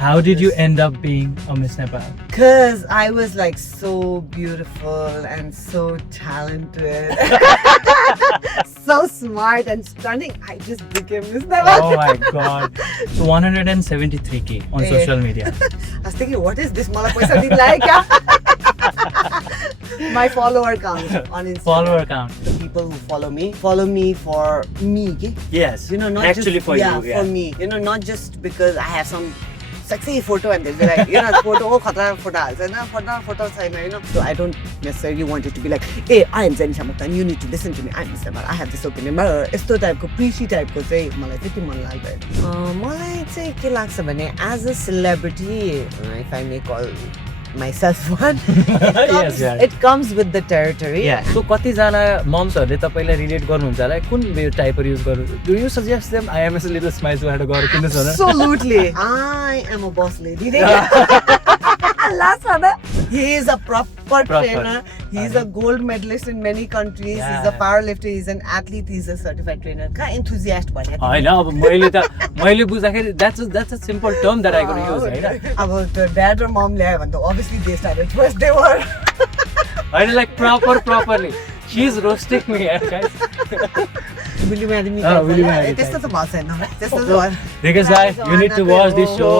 How did you end up being a Miss Nepal? Because I was like so beautiful and so talented, so smart and stunning. I just became Miss Nepal. Oh my god. So 173k on Eh. social media. I was thinking, what is this? Mala paisa din like my follower count on Instagram. Follower count. The people who follow me for me. Okay? Yes. You know, not actually just, for yeah, you. for me. You know, not just because I have some sexy photo and they'll be like, you know, photo, oh, khatra photo halcha, photo छैन, you know. So I don't necessarily want it to be like, hey, I am Zanisha Mokhtar, you need to listen to me. I'm Mr. I have this opinion. यस्तो टाइपको preachy टाइपको चाहिँ मलाई त्यति मन लाग्दैन. मलाई चाहिँ के लाग्छ भने as a celebrity, if I may call myself one, Yes, yeah. it comes with the territory. Yeah. सो कतिजना मम्सहरूले तपाईँलाई रिलेट गर्नुहुन्छ होला कुन टाइपर युज गर्नु do you suggest them I am S little smiles भएर गएर किन्नुहोस् होला Absolutely. I am a boss lady. Last one. He is a proper trainer. He's a gold medalist in many countries. Yeah. He's a powerlifter. He's an athlete. He's a certified trainer. Ka enthusiast bhane. होइन अब मैले बुझ्दाखेरि that's a simple term that I gonna use होइन अब the dad or mom ल्यायो भने त obviously they started first. They were. होइन like properly she is roasting me guys Will you marry me? Will you marry me? त्यस्तो त भएको छैन. त्यस्तो त भयो. Because you need to watch this show.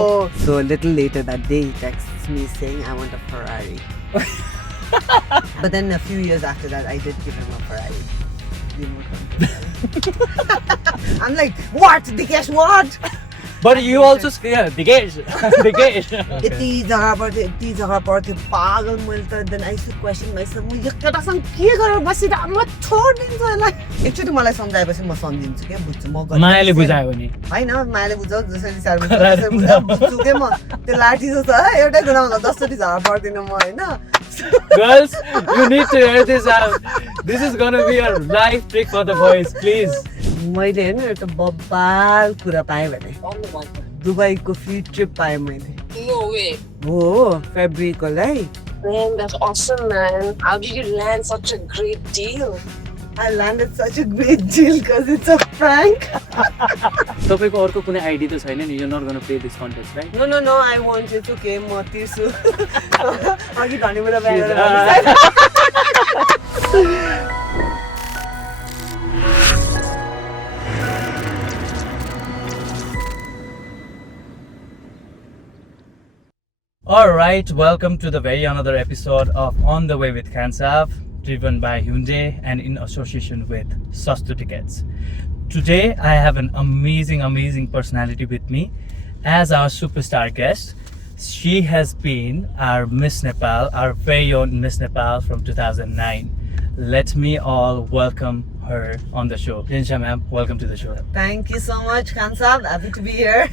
So a little later that day, he texts me saying, I want a Ferrari. But then a few years after that, I did give him a Ferrari. Remote control. I'm like, what? Dikesh, what? But you also Dikesh. यति जग्गा पर्थ्यो पागल मैले त then I used to question myself म यो केटासँग के गरेर बसिरह म छोडिदिन्छु यसलाई एकचोटि मलाई सम्झाएपछि म सम्झिन्छु क्या बुझ्छु म मायाले बुझायो भने होइन मायाले बुझाउ जसरी साह्रो बुझ्छु के म त्यो लाठी जस्तो एउटै गुनामा 10 झगडा पर्दिनँ म होइन Girls, you need to hear this out. This is gonna be a live trick for the boys, please. मैले होइन एउटा बब्बाल कुरा पाएँ भने दुबईको फ्री ट्रिप पाएँ मैले No way. हो फेब्रुअरीको लागि Man, that's awesome, man. How did you land such a great deal? I landed such a great deal because it's a prank. तपाईको अर्को कुनै आइडी त छैन नि you not gonna play this contest right No, I want it. Okay, म तिर्छु अघि धनीबाट bag Alright, welcome to the very another episode of On the Way with Khansav, driven by Hyundai and in association with Sastu Tickets. Today I have an amazing personality with me as our superstar guest. She has been our Miss Nepal, our very own Miss Nepal from 2009. Let me all welcome her on the show. Jinsha ma'am, welcome to the show. Thank you so much, Khansav. Happy to be here.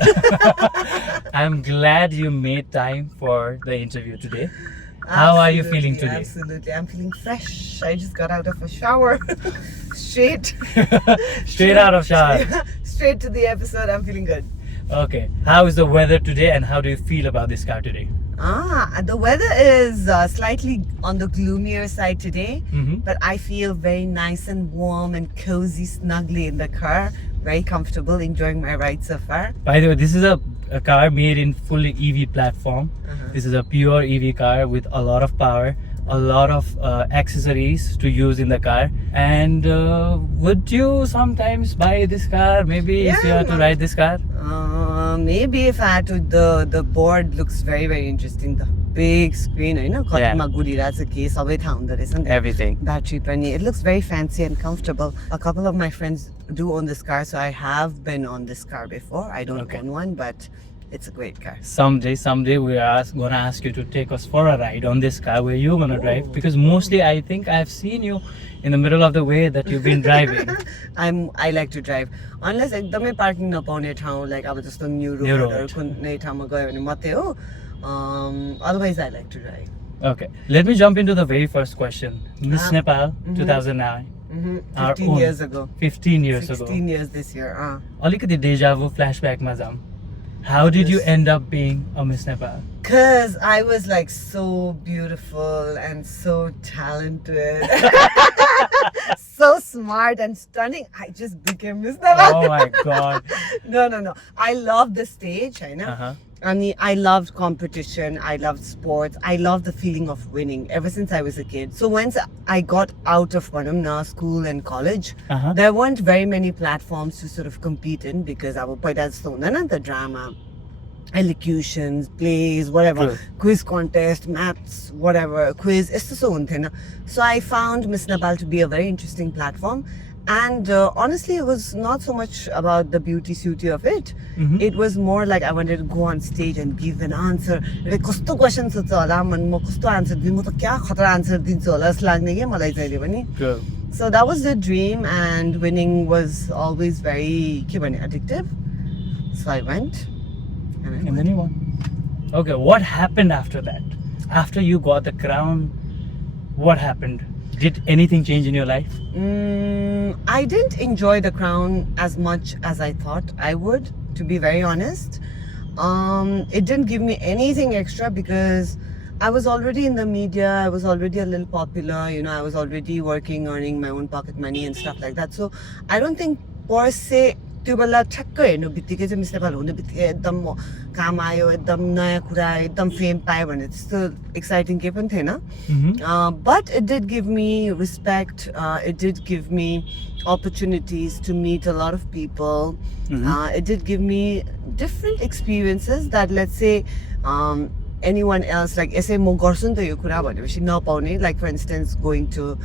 I'm glad you made time for the interview today. How are you feeling today? Absolutely. I'm feeling fresh. I just got out of a shower. Straight Straight out of shower. Straight to the episode. I'm feeling good. Okay. How is the weather today and how do you feel about this car today? The weather is slightly on the gloomier side today, Mhm. but I feel very nice and warm and cozy, snuggly in the car. Very comfortable, enjoying my ride so far. By the way, this is a car made in fully EV platform. Uh-huh. This is a pure EV car with a lot of power, a lot of accessories to use in the car. And would you sometimes buy this car? Maybe if you Yeah, had to ride this car? Maybe if I had to, the board looks very interesting. The big screen, you know, कतिमा गुडिरहेछ के सबै थाहा हुँदो रहेछ नि त. Everything. Battery पनि, it looks very fancy and comfortable. A couple of my friends do own this car, so I have been on this car before. I don't Okay. own one, but it's a great car. Someday we are gonna ask you to take us for a ride on this car where you're gonna drive, because mostly I think I've seen you in the middle of the way that you've been driving. I like to drive. Unless एकदमै parking नपाउने ठाउँ, like अब जस्तो new New road. Road कुनै ठाउँमा गयो भने मात्रै हो. Otherwise I like to drive. Okay, let me jump into the very first question. Miss Nepal, 2009, Our 15 own. years ago. 15 years ago. 16 years this year. अलिकति deja vu flashback मा जाऊँ. How did you Yes. end up being a Miss Nepal? Cause I was like so beautiful and so talented, so smart and stunning. I just became Miss Nepal. Oh my god. No. I love the stage, I know. Uh-huh. I mean, I loved competition. I loved sports. I loved the feeling of winning ever since I was a kid. So once I got out of Panamna school and college, Uh-huh. there weren't very many platforms to sort of compete in because I would play the drama, elocutions, plays, whatever, True. quiz contest, maths, whatever, quiz. So I found Miss Nepal to be a very interesting platform. And honestly, it was not so much about the beauty of it. Mhm. It was more like I wanted to go on stage and give an answer. Like, कस्तो question सोध्छ होला, म कस्तो answer दिनु, म त क्या खतरा answer दिन्छु होला जस्तो लाग्ने क्या मलाई जहिले पनि. True. So that was the dream, and winning was always very addictive. So I went. And then you won. Okay, what happened after that? After you got the crown, what happened? Did anything change in your life? I didn't enjoy the crown as much as I thought I would, to be very honest. It didn't give me anything extra because I was already in the media, I was already a little popular, you know, I was already working, earning my own pocket money and stuff like that. So I don't think per se त्यो बेला ठ्याक्क हेर्नु बित्तिकै चाहिँ miss Nepal हुनु बित्तिकै एकदम काम आयो, एकदम नयाँ कुरा, एकदम फेम पायो भने त्यस्तो एक्साइटिङ केही पनि थिएन. But it did give me respect, it did give me opportunities to meet a lot of people. It did give me different experiences that, let's say, anyone else, like यसै म गर्छु नि त यो कुरा भनेपछि नपाउने. Like for instance, going to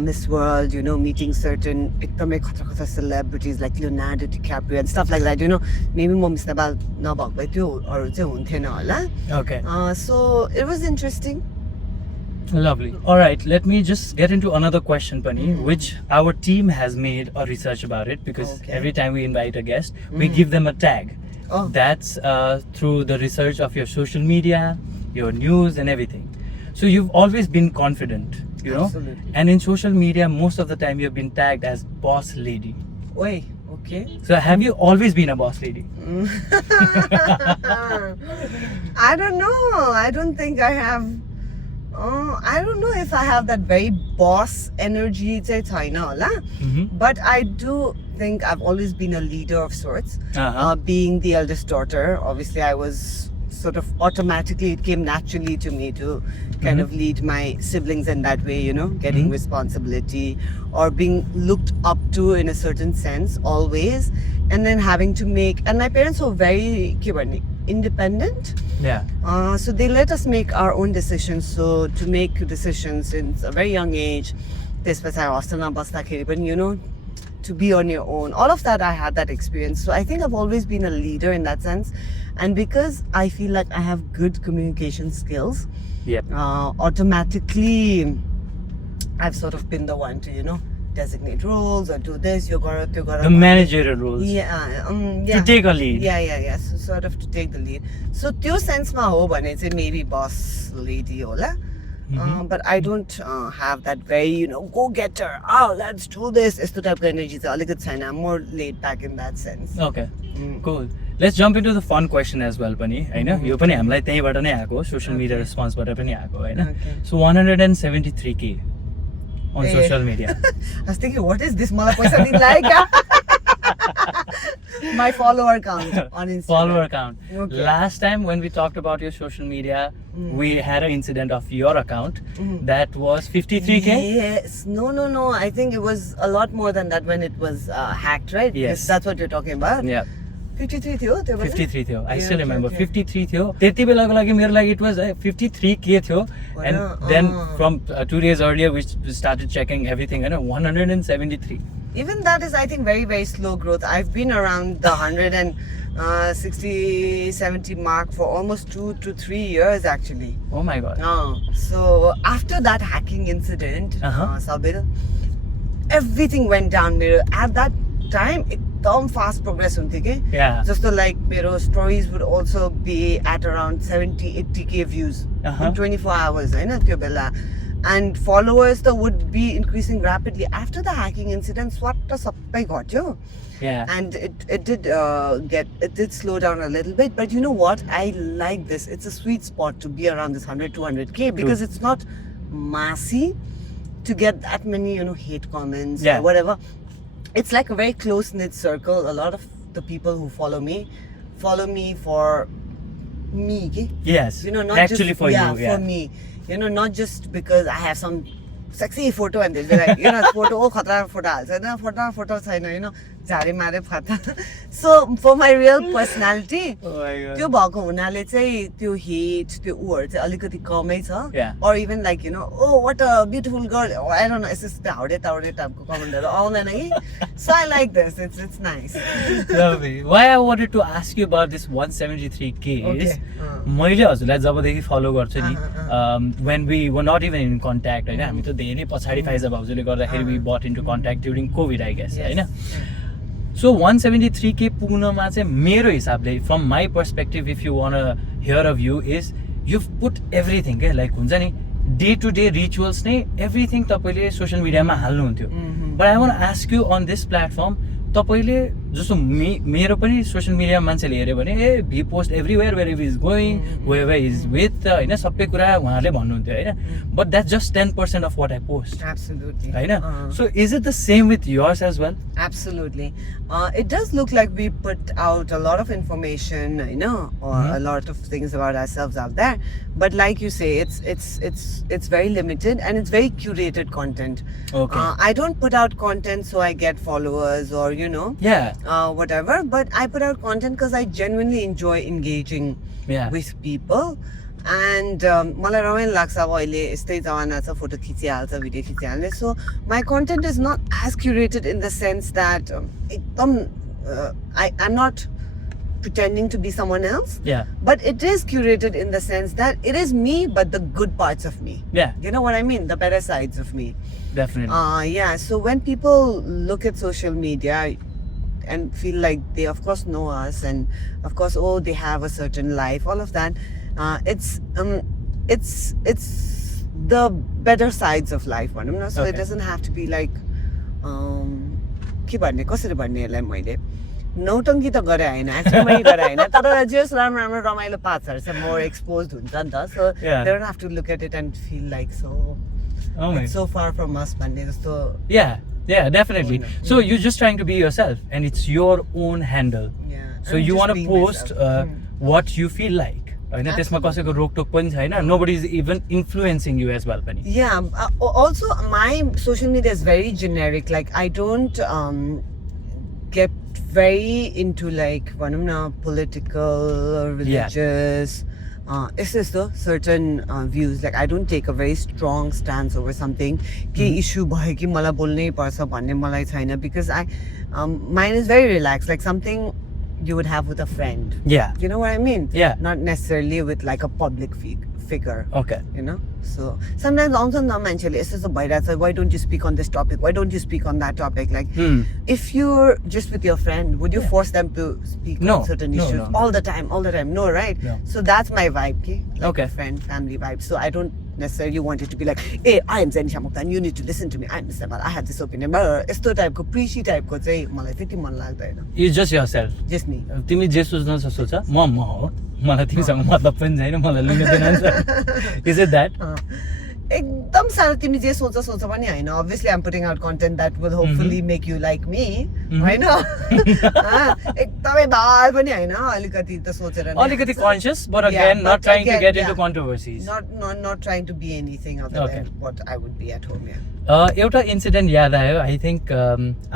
Miss World, you know, meeting certain एकदमै खतरा celebrities like Leonardo DiCaprio and stuff like that, you know. Maybe म मिस नेपाल नभएको भए त्यो अरू चाहिँ हुन्थेन होला. Okay. So it was interesting. Lovely. All right, let me just get into another question, Pani, which our team has made a research about it because Okay. every time we invite a guest, we give them a tag. Oh. That's through the research of your social media, your news, and everything. So you've always been confident, you know? Absolutely. And in social media, most of the time you've been tagged as boss lady. Oi, okay. So have you always been a boss lady? I don't know. I don't think I have. I don't know if I have that very boss energy चाहिँ छैन होला. But I do think I've always been a leader of sorts. Being the eldest daughter, obviously I was sort of automatically, it came naturally to me to kind of lead my siblings in that way, you know, getting responsibility or being looked up to in a certain sense always. And then having to make, and my parents were very independent. Yeah. So they let us make our own decisions. So to make decisions since a very young age, you know, to be on your own. All of that, I had that experience. So I think I've always been a leader in that sense. And because I feel like I have good communication skills, Yeah. automatically I've sort of been the one to, you know, designate roles or do this, you gotta The managerial roles. yeah, To take a lead. yeah. So sort of to take the lead. So त्यो सेन्समा हो भने चाहिँ maybe boss lady होला. But I don't have that very, you know, go getter. Oh, let's do this. यस्तो टाइपको energy चाहिँ अलिकति छैन. I'm more laid back in that sense. Okay. Cool. Let's jump into the fun question as well, Pani. हैन यो पनि हामीलाई त्यहीबाट नै आएको social media responseबाट पनि आएको हैन. Okay. So 173k on social media. I was thinking, what is this? मलाई पैसा दिन लाग्यो. My follower count on Instagram. Follower count. Okay. Last time when we talked about your social media, we had an incident of your account that was 53k. Yes. No. I think it was a lot more than that when it was hacked, right? Yes. That's what you're talking about. Yeah. 53 थियो त्यो बेला? 53 थियो. I Yeah, still okay, remember. okay. 53 थियो. त्यति बेलाको लागि मेरो लागि it was 53k थियो. And then from 2 days earlier we started checking everything and 173. Even that is, I think, very, very slow growth. I've been around the 160, 70 mark for almost 2 to 3 years actually. Oh my god. So after that hacking incident, Sabir, everything went down. At that time, एकदम fast progress हुन्थ्यो के. Yeah. Just like मेरो stories would also be at around 70, 80k views in 24 hours, हैन त्यो बेला. And followers would be increasing rapidly. After the hacking incident, swatta sabbai ghatyo. Yeah. And it did slow down a little bit. But you know what? I like this. It's a sweet spot to be around this 100, 200k because it's not massy to get that many, you know, hate comments or whatever. It's like a very close-knit circle. A lot of the people who follow me for me, okay? Yes, You know, not actually just, for yeah, you, yeah. for me. You know, not just because I have some sexy photo and they'll be like, you know, photo, oh, khatra photo halcha, no, photo छैन, you know, झारे मारे फाटा. So for my real personality, Oh my god. त्यो भएको हुनाले चाहिँ त्यो hate, त्यो उहरू चाहिँ अलिकति कमै छ. Yeah. Or even like, you know, oh, what a beautiful girl. Or I don't know, it's just हाउडे ताउडे टाइपको कमेन्टहरू आउँदैन कि. So I like this. It's nice. Lovely. Why I wanted to ask you about this 173K is Okay. मैले हजुरलाई जबदेखि फलो गर्छु नि Uh-huh, when we were not even in contact हैन हामी त धेरै पछाडी फाइजा भाउजूले गर्दाखेरि we bought into contact during COVID I guess Yes. Hahn. So 173K पुग्नमा चाहिँ मेरो हिसाबले from my perspective if you want to hear a view is you've put everything के like हुन्छ नि डे टु डे रिचुअल्स नै everything तपाईँले social मिडियामा हाल्नुहुन्थ्यो but I want ask you on this platform तपाईँले जस्तो मेरो पनि सोसियल मिडियामा मान्छेले हेऱ्यो भने ए भी post everywhere where is going where is with होइन सबै कुरा उहाँहरूले भन्नुहुन्थ्यो होइन but that just 10% of what I post Absolutely. होइन so is it the same with yours as well? Absolutely. It does look like we put out a lot of information, you know, or a lot of things about ourselves out there. But like you say, it's very limited and it's very curated content. Okay. I don't put out content so I get followers or you know, Yeah. whatever. But I put out content because I genuinely enjoy engaging Yeah. with people. And मलाई रमाइलो लाग्छ अब अहिले यस्तै जमाना छ photo खिचिहाल्छ video खिचिहाल्ने so my content is not as curated in the sense that एकदम I'm not pretending to be someone else, Yeah. but it is curated in the sense that it is me but the good parts of me. Yeah. You know what I mean? The better sides of me. Definitely. Yeah, so when people look at social media and feel like they of course know us and of course oh they have a certain life, all of that, it's the better sides of life, भनौँ न. So it Okay. doesn't have to be like के भन्ने कसरी भन्ने यसलाई मैले नौटङ्की त गरे होइन एक्चुअली गरे होइन तर जस राम्रो राम्रो रमाइलो पार्ट्सहरू चाहिँ मोर एक्सपोज हुन्छ नि त सो Yeah. they don't have to look at it and feel like so Oh my. it's so far from us भन्ने जस्तो. Yeah, definitely. Oh, no. So you're just trying to be yourself, and it's your own handle. Yeah. So I'm you just want to being post myself. what you feel like. होइन त्यसमा कसैको रोकटोक पनि छैन. Nobody is even influencing you as well पनि. Yeah. Also, my social media is very generic. Like I don't get very into like भनौँ न political or religious. It's just the certain views. Like I don't take a very strong stance over something. के issue भयो कि मलाई बोल्नै पर्छ भन्ने मलाई छैन because mine is very relaxed. Like something you would have with a friend. Yeah. You know what I mean? Yeah. Not necessarily with like a public figure. Okay. You know? So sometimes also the manchali is why don't you speak on this topic? Why don't you speak on that topic? Like if you're just with your friend, would you force them to speak No, on certain no, issues no. all the time? No, right? No. So that's my vibe, okay? Like Okay. a friend, family vibe. So I don't necessarily want it to be like, hey, I am Zenisha Mokhtar, you need to listen to me. I'm Mr. I have this opinion. But यस्तो टाइपको preachy टाइपको चाहिँ मलाई त्यति मन लाग्दैन. It's just yourself. Just me. तिमी जे सोच्न सोच म हो मलाई तिमीसँग मतलब पनि छैन मलाई लिन दिनुहुन्छ. Is it that? एकदम साह्रो तिमी जे सोच पनि होइन. Obviously I'm putting out content that will hopefully make you like me. होइन? एकदमै बाल पनि होइन अलिकति त सोचेर नै. अलिकति conscious but Yeah, again not but trying to again, get into yeah. controversies. Not trying to be anything other Okay. than what I would be at home. Yeah. एउटा इन्सिडेन्ट याद आयो I think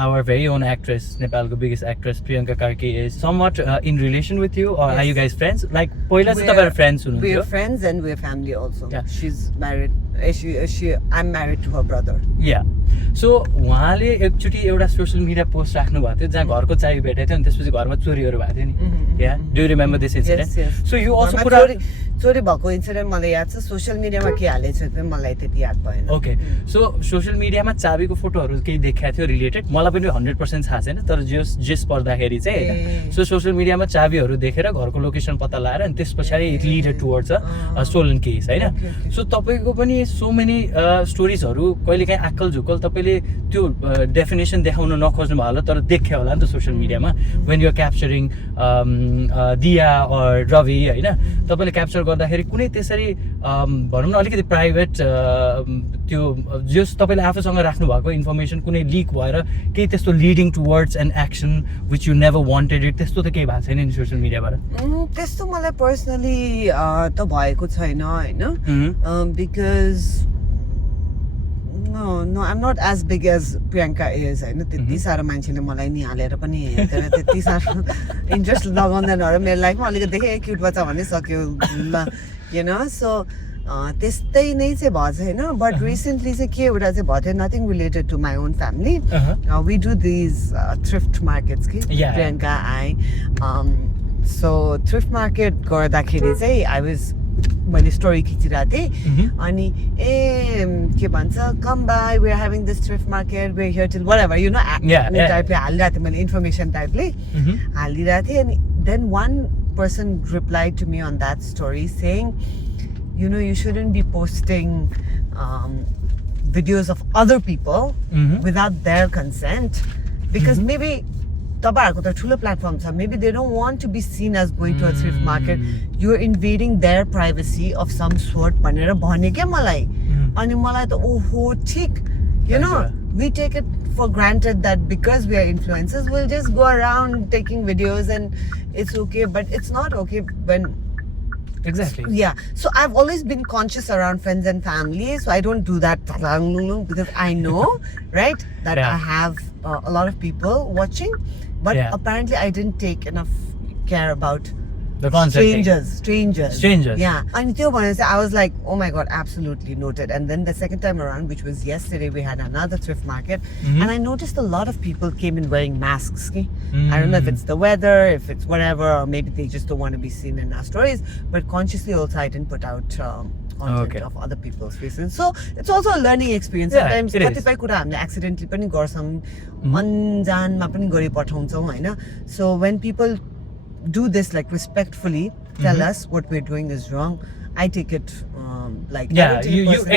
our very own actress नेपालको biggest actress Priyanka Karki is somewhat in relation with you or are you guys friends like पहिला चाहिँ तपाईँहरू friends हुनुहुन्थ्यो We're friends and we're family also. Yeah. She's married. I'm married to her brother. या सो उहाँले एकचोटि एउटा social media post राख्नु भएको थियो जहाँ घरको चाबी भेटेको थियो अनि त्यसपछि घरमा चोरीहरू भएको थियो नि या do remember this incident so you also put चोरी भएको इन्सिडेन्ट मलाई याद छ. सोसियल मिडियामा के हालेको छ त्यो मलाई त्यति याद भएन. ओके सो सोसियल मिडियामा चाबीको फोटोहरू केही देखाएको थियो रिलेटेड मलाई पनि 100% थाहा छैन तर जेस पर्दाखेरि चाहिँ होइन सो सोसियल मिडियामा चाबीहरू देखेर घरको लोकेसन पत्ता लगाएर अनि त्यस पछाडि it leaded towards a stolen case होइन सो तपाईँको पनि सो मेनी स्टोरिजहरू कहिलेकाहीँ आक्कल झुक्कल तपाईँले त्यो डेफिनेसन देखाउन नखोज्नु भयो होला तर देख्यो होला नि त सोसियल मिडियामा वेन युआर क्याप्चरिङ दिया अर रवि होइन तपाईँले क्याप्चर गर्दाखेरि कुनै त्यसरी भनौँ न अलिकति प्राइभेट त्यो जस तपाईँले आफूसँग राख्नु भएको इन्फर्मेसन कुनै लिक भएर केही त्यस्तो leading towards an action which you never wanted it त्यस्तो त केही भएको छैन नि सोसियल मिडियाबाट? त्यस्तो मलाई पर्सनली त भएको छैन होइन, because no, I'm not as big as Priyanka is. होइन त्यति साह्रो मान्छेले मलाई निहालेर पनि हेर्दैन, त्यति साह्रो इन्ट्रेस्ट लगाउँदैनहरू मेरो लाइफमा। अलिकति देखेँ क्युट बच्चा भन्ने सक्यो ल, you know, so त्यस्तै नै चाहिँ भएको छैन। बट रिसेन्टली चाहिँ के एउटा चाहिँ भएको थियो, nothing related to my own family. We do these thrift markets कि Priyanka I, so thrift market गर्दाखेरि चाहिँ आई वाज मैले स्टोरी खिचिरहेको थिएँ अनि के भन्छ come by we are having this thrift market we are here till whatever you know टाइपले हालिरहेको थिएँ मैले, इन्फर्मेसन टाइपले हालिरहेको थिएँ। अनि then one person reply to me on that story saying you know you shouldn't be posting videos of other people without their consent because maybe tabarko ta thulo platform cha, maybe they don't want to be seen as going to a thrift market, you're invading their privacy of some sort bhanera bhane ke malai ani malai ta oho thik, you know, we take it for granted that because we are influencers we'll just go around taking videos and it's okay, but it's not okay when Exactly. Yeah. So I've always been conscious around friends and family, so I don't do that because I know, right, that I have a lot of people watching, but apparently I didn't take enough care about the concept strangers. Yeah. And I was like, oh my god, absolutely noted. And then the second time around, which was yesterday, we had another thrift market, and I noticed a lot of people came in wearing masks. I don't know if it's the weather, if it's whatever, or maybe they just don't want to be seen in our stories, but consciously also I didn't put out content of other people's faces. So it's also a learning experience. Sometimes कतिपय कुरा हामीले accidentally पनि गर्छौं, अनजानमा पनि गरिपठाउँछौं हैन. So when people do this like respectfully, tell us what we're doing is wrong, I take it like you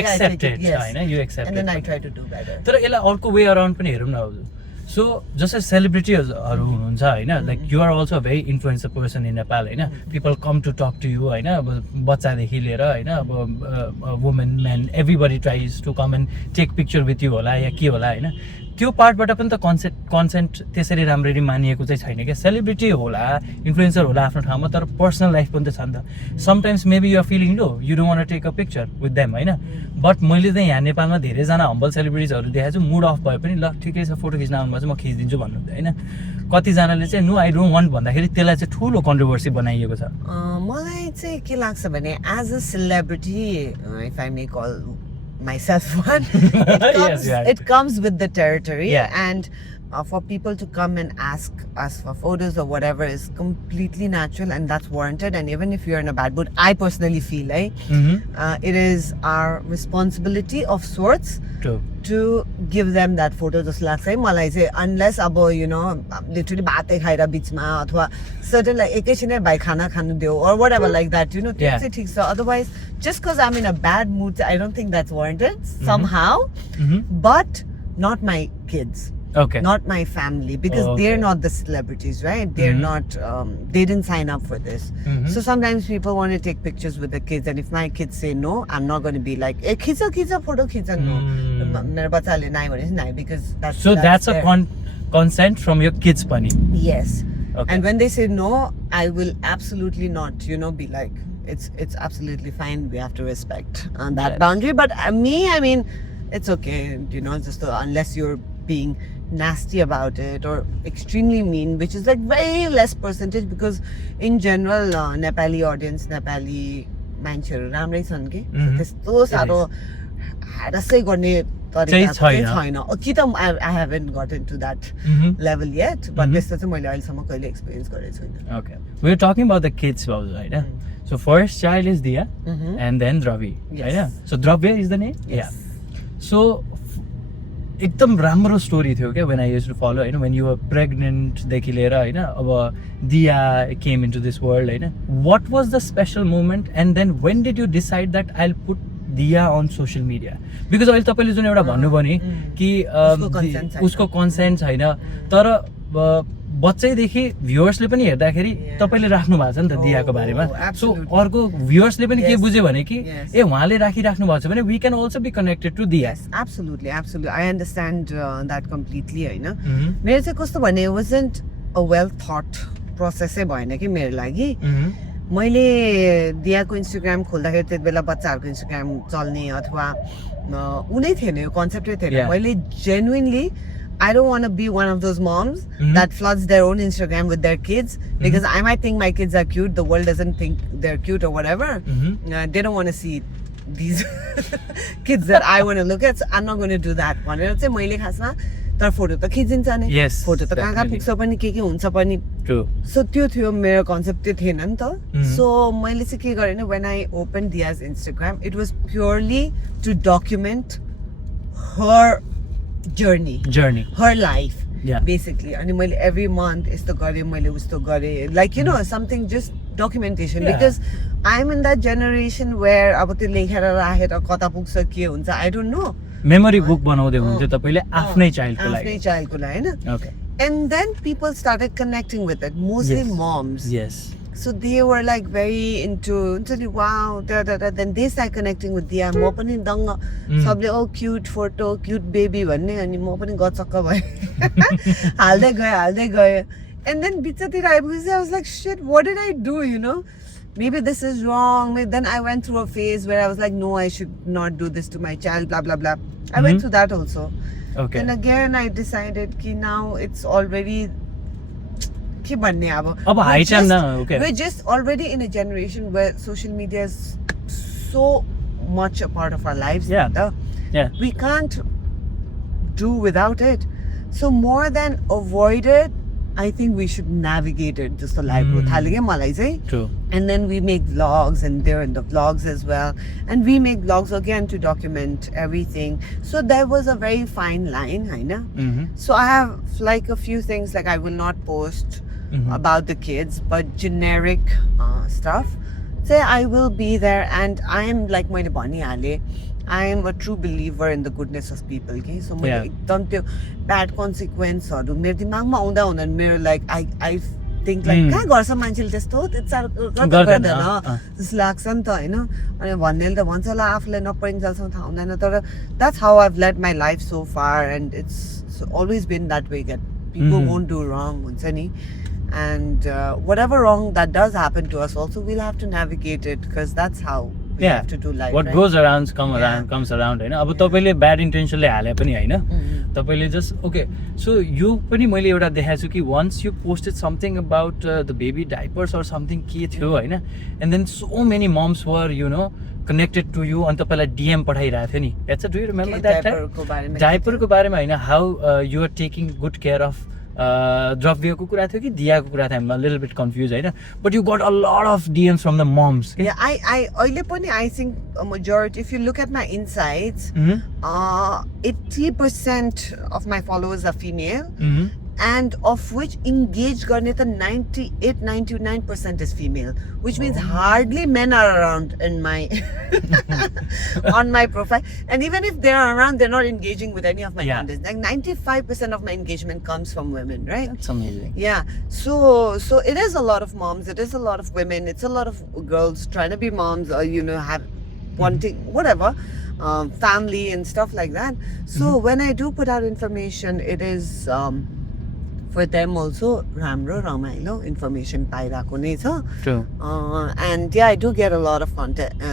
accept it, you accept it, and then I try to do better. तर यसलाई अर्को वे around पनि हेरौँ न। सो जस्तै सेलिब्रिटीहरू हुनुहुन्छ होइन, like you are also very influencer person in Nepal होइन, people come to talk to you होइन, अब बच्चादेखि लिएर होइन, अब women man everybody tries to come and take picture with you होला या के होला होइन, त्यो पार्टबाट पनि त कन्सेन्ट त्यसरी राम्ररी मानिएको चाहिँ छैन क्या। सेलिब्रिटी होला, इन्फ्लुएन्सर होला आफ्नो ठाउँमा, तर पर्सनल लाइफ पनि त छ नि त। Sometimes maybe you are feeling low, you don't want to take a picture with them होइन, बट मैले चाहिँ यहाँ नेपालमा धेरैजना हम्बल सेलिब्रिटिजहरू देखाएको छु, मुड अफ भए पनि ल ठिकै छ फोटो खिच्न आउनुभएछ म खिचिदिन्छु भन्नुहुँदै होइन। कतिजनाले चाहिँ नो आई डोन्ट वान्ट भन्दाखेरि त्यसलाई चाहिँ ठुलो कन्ट्रोभर्सी बनाइएको छ। मलाई चाहिँ के लाग्छ भने as a celebrity, if I may call myself one, it comes with the territory, and for people to come and ask us for photos or whatever is completely natural and that's warranted. And even if you're in a bad mood, I personally feel it is our responsibility of sorts to give them that photo. Just like say malai चाहिँ unless अब you know literally भातै खाएर बिचमा अथवा certain like एकैछिनै भाइ खाना खानु दियो or whatever like that, you know, त्यो चाहिँ ठिक छ. Otherwise just because I'm in a bad mood, I don't think that's warranted somehow. But not my kids. Okay. Not my family, because they're not the celebrities, right? They're not, they didn't sign up for this. So sometimes people want to take pictures with the kids, and if my kids say no, I'm not going to be like, hey, khicha photo khicha, no. Mera bachale nai bhane nai, because that's so that's a consent from your kids pani. Yes. Okay. And when they say no, I will absolutely not, you know, be like, it's absolutely fine. We have to respect that boundary. But I mean, it's okay, you know, just unless you're being nasty about it or extremely mean, which is like very less percentage, because in general Nepali audience, Nepali मान्छेहरु राम्रै छन् के, त्यस्तो सारो हारसै गर्ने तरिका चाहिँ छैन कि त. I haven't gotten to that level yet, but त्यस्तो चाहिँ मैले अहिलेसम्म कहिले एक्सपीरियन्स गरेको छैन. Okay, we're talking about the kids also, right? So first child is Diya and then Dravi, right? So Dravya is the name? Yes. So एकदम राम्रो story थियो क्या, when I used to follow, you know, when you were pregnant देखि लिएर हैन, अब Diya came into this world Hahn. What was the special moment, and then when did you decide that I'll put Diya on social media? Because अहिले तपाईले जुन एउटा भन्नुभयो नि कि उसको कन्सेन्ट छैन, तर बच्चैदेखि भ्युअर्सले पनि हेर्दाखेरि Yeah. तपाईँले राख्नु भएको छ नि त दियाको Oh, बारेमा सो absolutely. अर्को भ्युअर्सले पनि के Yes. बुझ्यो भने कि Yes. ए उहाँले राखिराख्नु भएको छ भने we can also be connected to दिया Yes, absolutely, absolutely. I understand that completely, होइन Mhm. मेरो चाहिँ कस्तो भने wasn't a well thought process भएन कि मेरो लागि मैले दियाको इन्स्टाग्राम खोल्दाखेरि त्यति बेला बच्चाहरूको इन्स्टाग्राम चल्ने अथवा उनै थिएन यो कन्सेप्टै थिएन Yeah. मैले genuinely I don't want to be one of those moms Mhm. that floods their own Instagram with their kids because I might think my kids are cute, the world doesn't think they're cute or whatever. They don't want to see these kids that I want to look at. So I'm not going to do that. भनेर चाहिँ मैले खासमा तर photo त खिचिन्छ नि Yes, photo त कहाँ कहाँ definitely. पुग्छ पनि के हुन्छ पनि ट्रु सो त्यो थियो मेरो कन्सेप्ट त्यो थिएन नि त Mhm. सो मैले चाहिँ के गरेँ when I opened Dia's Instagram it was purely to document her journey, journey her life Yeah. basically. अनि मैले every month यस्तो गरेँ मैले उस्तो गरेँ like you know something just documentation Yeah. because I'm in that generation where अब त्यो लेखेर राखेर कता पुग्छ के हुन्छ I don't know. Memory book बनाउँदै हुनुहुन्थ्यो तपाईँले आफ्नै चाइल्डको आफ्नै लागि चाइल्डको लागि होइन okay and then people started connecting with it mostly Yes. moms. Yes So they were like very into wow, then they started connecting with Dia. म पनि दङ्ग सबले oh cute photo, cute baby भन्ने अनि म पनि गचक्क भएँ हाल्दै गयो and then बिचतिर आइपुगेपछि I was like shit what did I do you know maybe this is wrong then I went through a phase where I was like no I should not do this to my child blah blah blah I went through that also okay and again I decided कि now it's already के भन्ने अब अब we're high time just- न okay we're just already in a generation where social media is so much a part of our lives. Yeah. Nita. Yeah. We can't do without it. So more than avoid it, I think we should navigate it just like true and then we make vlogs and they're in the vlogs as well and we make vlogs again to document everything so there was a very fine line होइन so I have like a few things like I will not post about the kids but generic stuff say I will be there and I am like मैले भनिहालेँ I am a true believer in the goodness of people okay so मैले Yeah. एकदम त्यो bad consequenceहरू मेरो दिमागमा आउँदा मेरो like I think like कहाँ गर्छ मान्छेले त्यस्तो त्यति गर्दैन जस्तो लाग्छ नि त होइन अनि भन्नेले त भन्छ होला आफूलाई नपरिन्जेलसम्म थाहा हुँदैन तर that's how I've led my life so far and it's always been that way that people won't do wrong हुन्छ नि and whatever wrong that does happen to us also we'll have to navigate it because that's how we have to do life what right? Goes around comes around होइन अब तपाईँले bad इन्टेन्सनले हाले पनि होइन तपाईँले just okay so यो पनि मैले एउटा देखाएको छु कि once you posted something about the baby diapers or something के थियो होइन and then so many moms were you know connected to you अनि तपाईँलाई डिएम पठाइरहेको थियो नि एट्स डु यु रिमेम्बर द्याट diaper-को बारेमा डाइपरको बारेमा होइन how you're taking good care of द्रव्यको कुरा थियो कि दियाको कुरा थियो लिटल बिट कन्फ्युज होइन but you got a lot of DMs from the mums Yeah, I अहिले पनि I think a majority if you look at my insights 80% of my followers are female and of which engage गर्ने त 98-99% is female which means hardly men are around in my on my profile and even if they are around they're not engaging with any of my Yeah. content like 95% of my engagement comes from women right That's amazing. yeah so it is a lot of moms it is a lot of women it's a lot of girls trying to be moms or you know have wanting whatever family and stuff like that so when I do put out information it is for them also राम्रो रमाइलो information पाइरहेको नै छ True. and yeah I do get a lot of content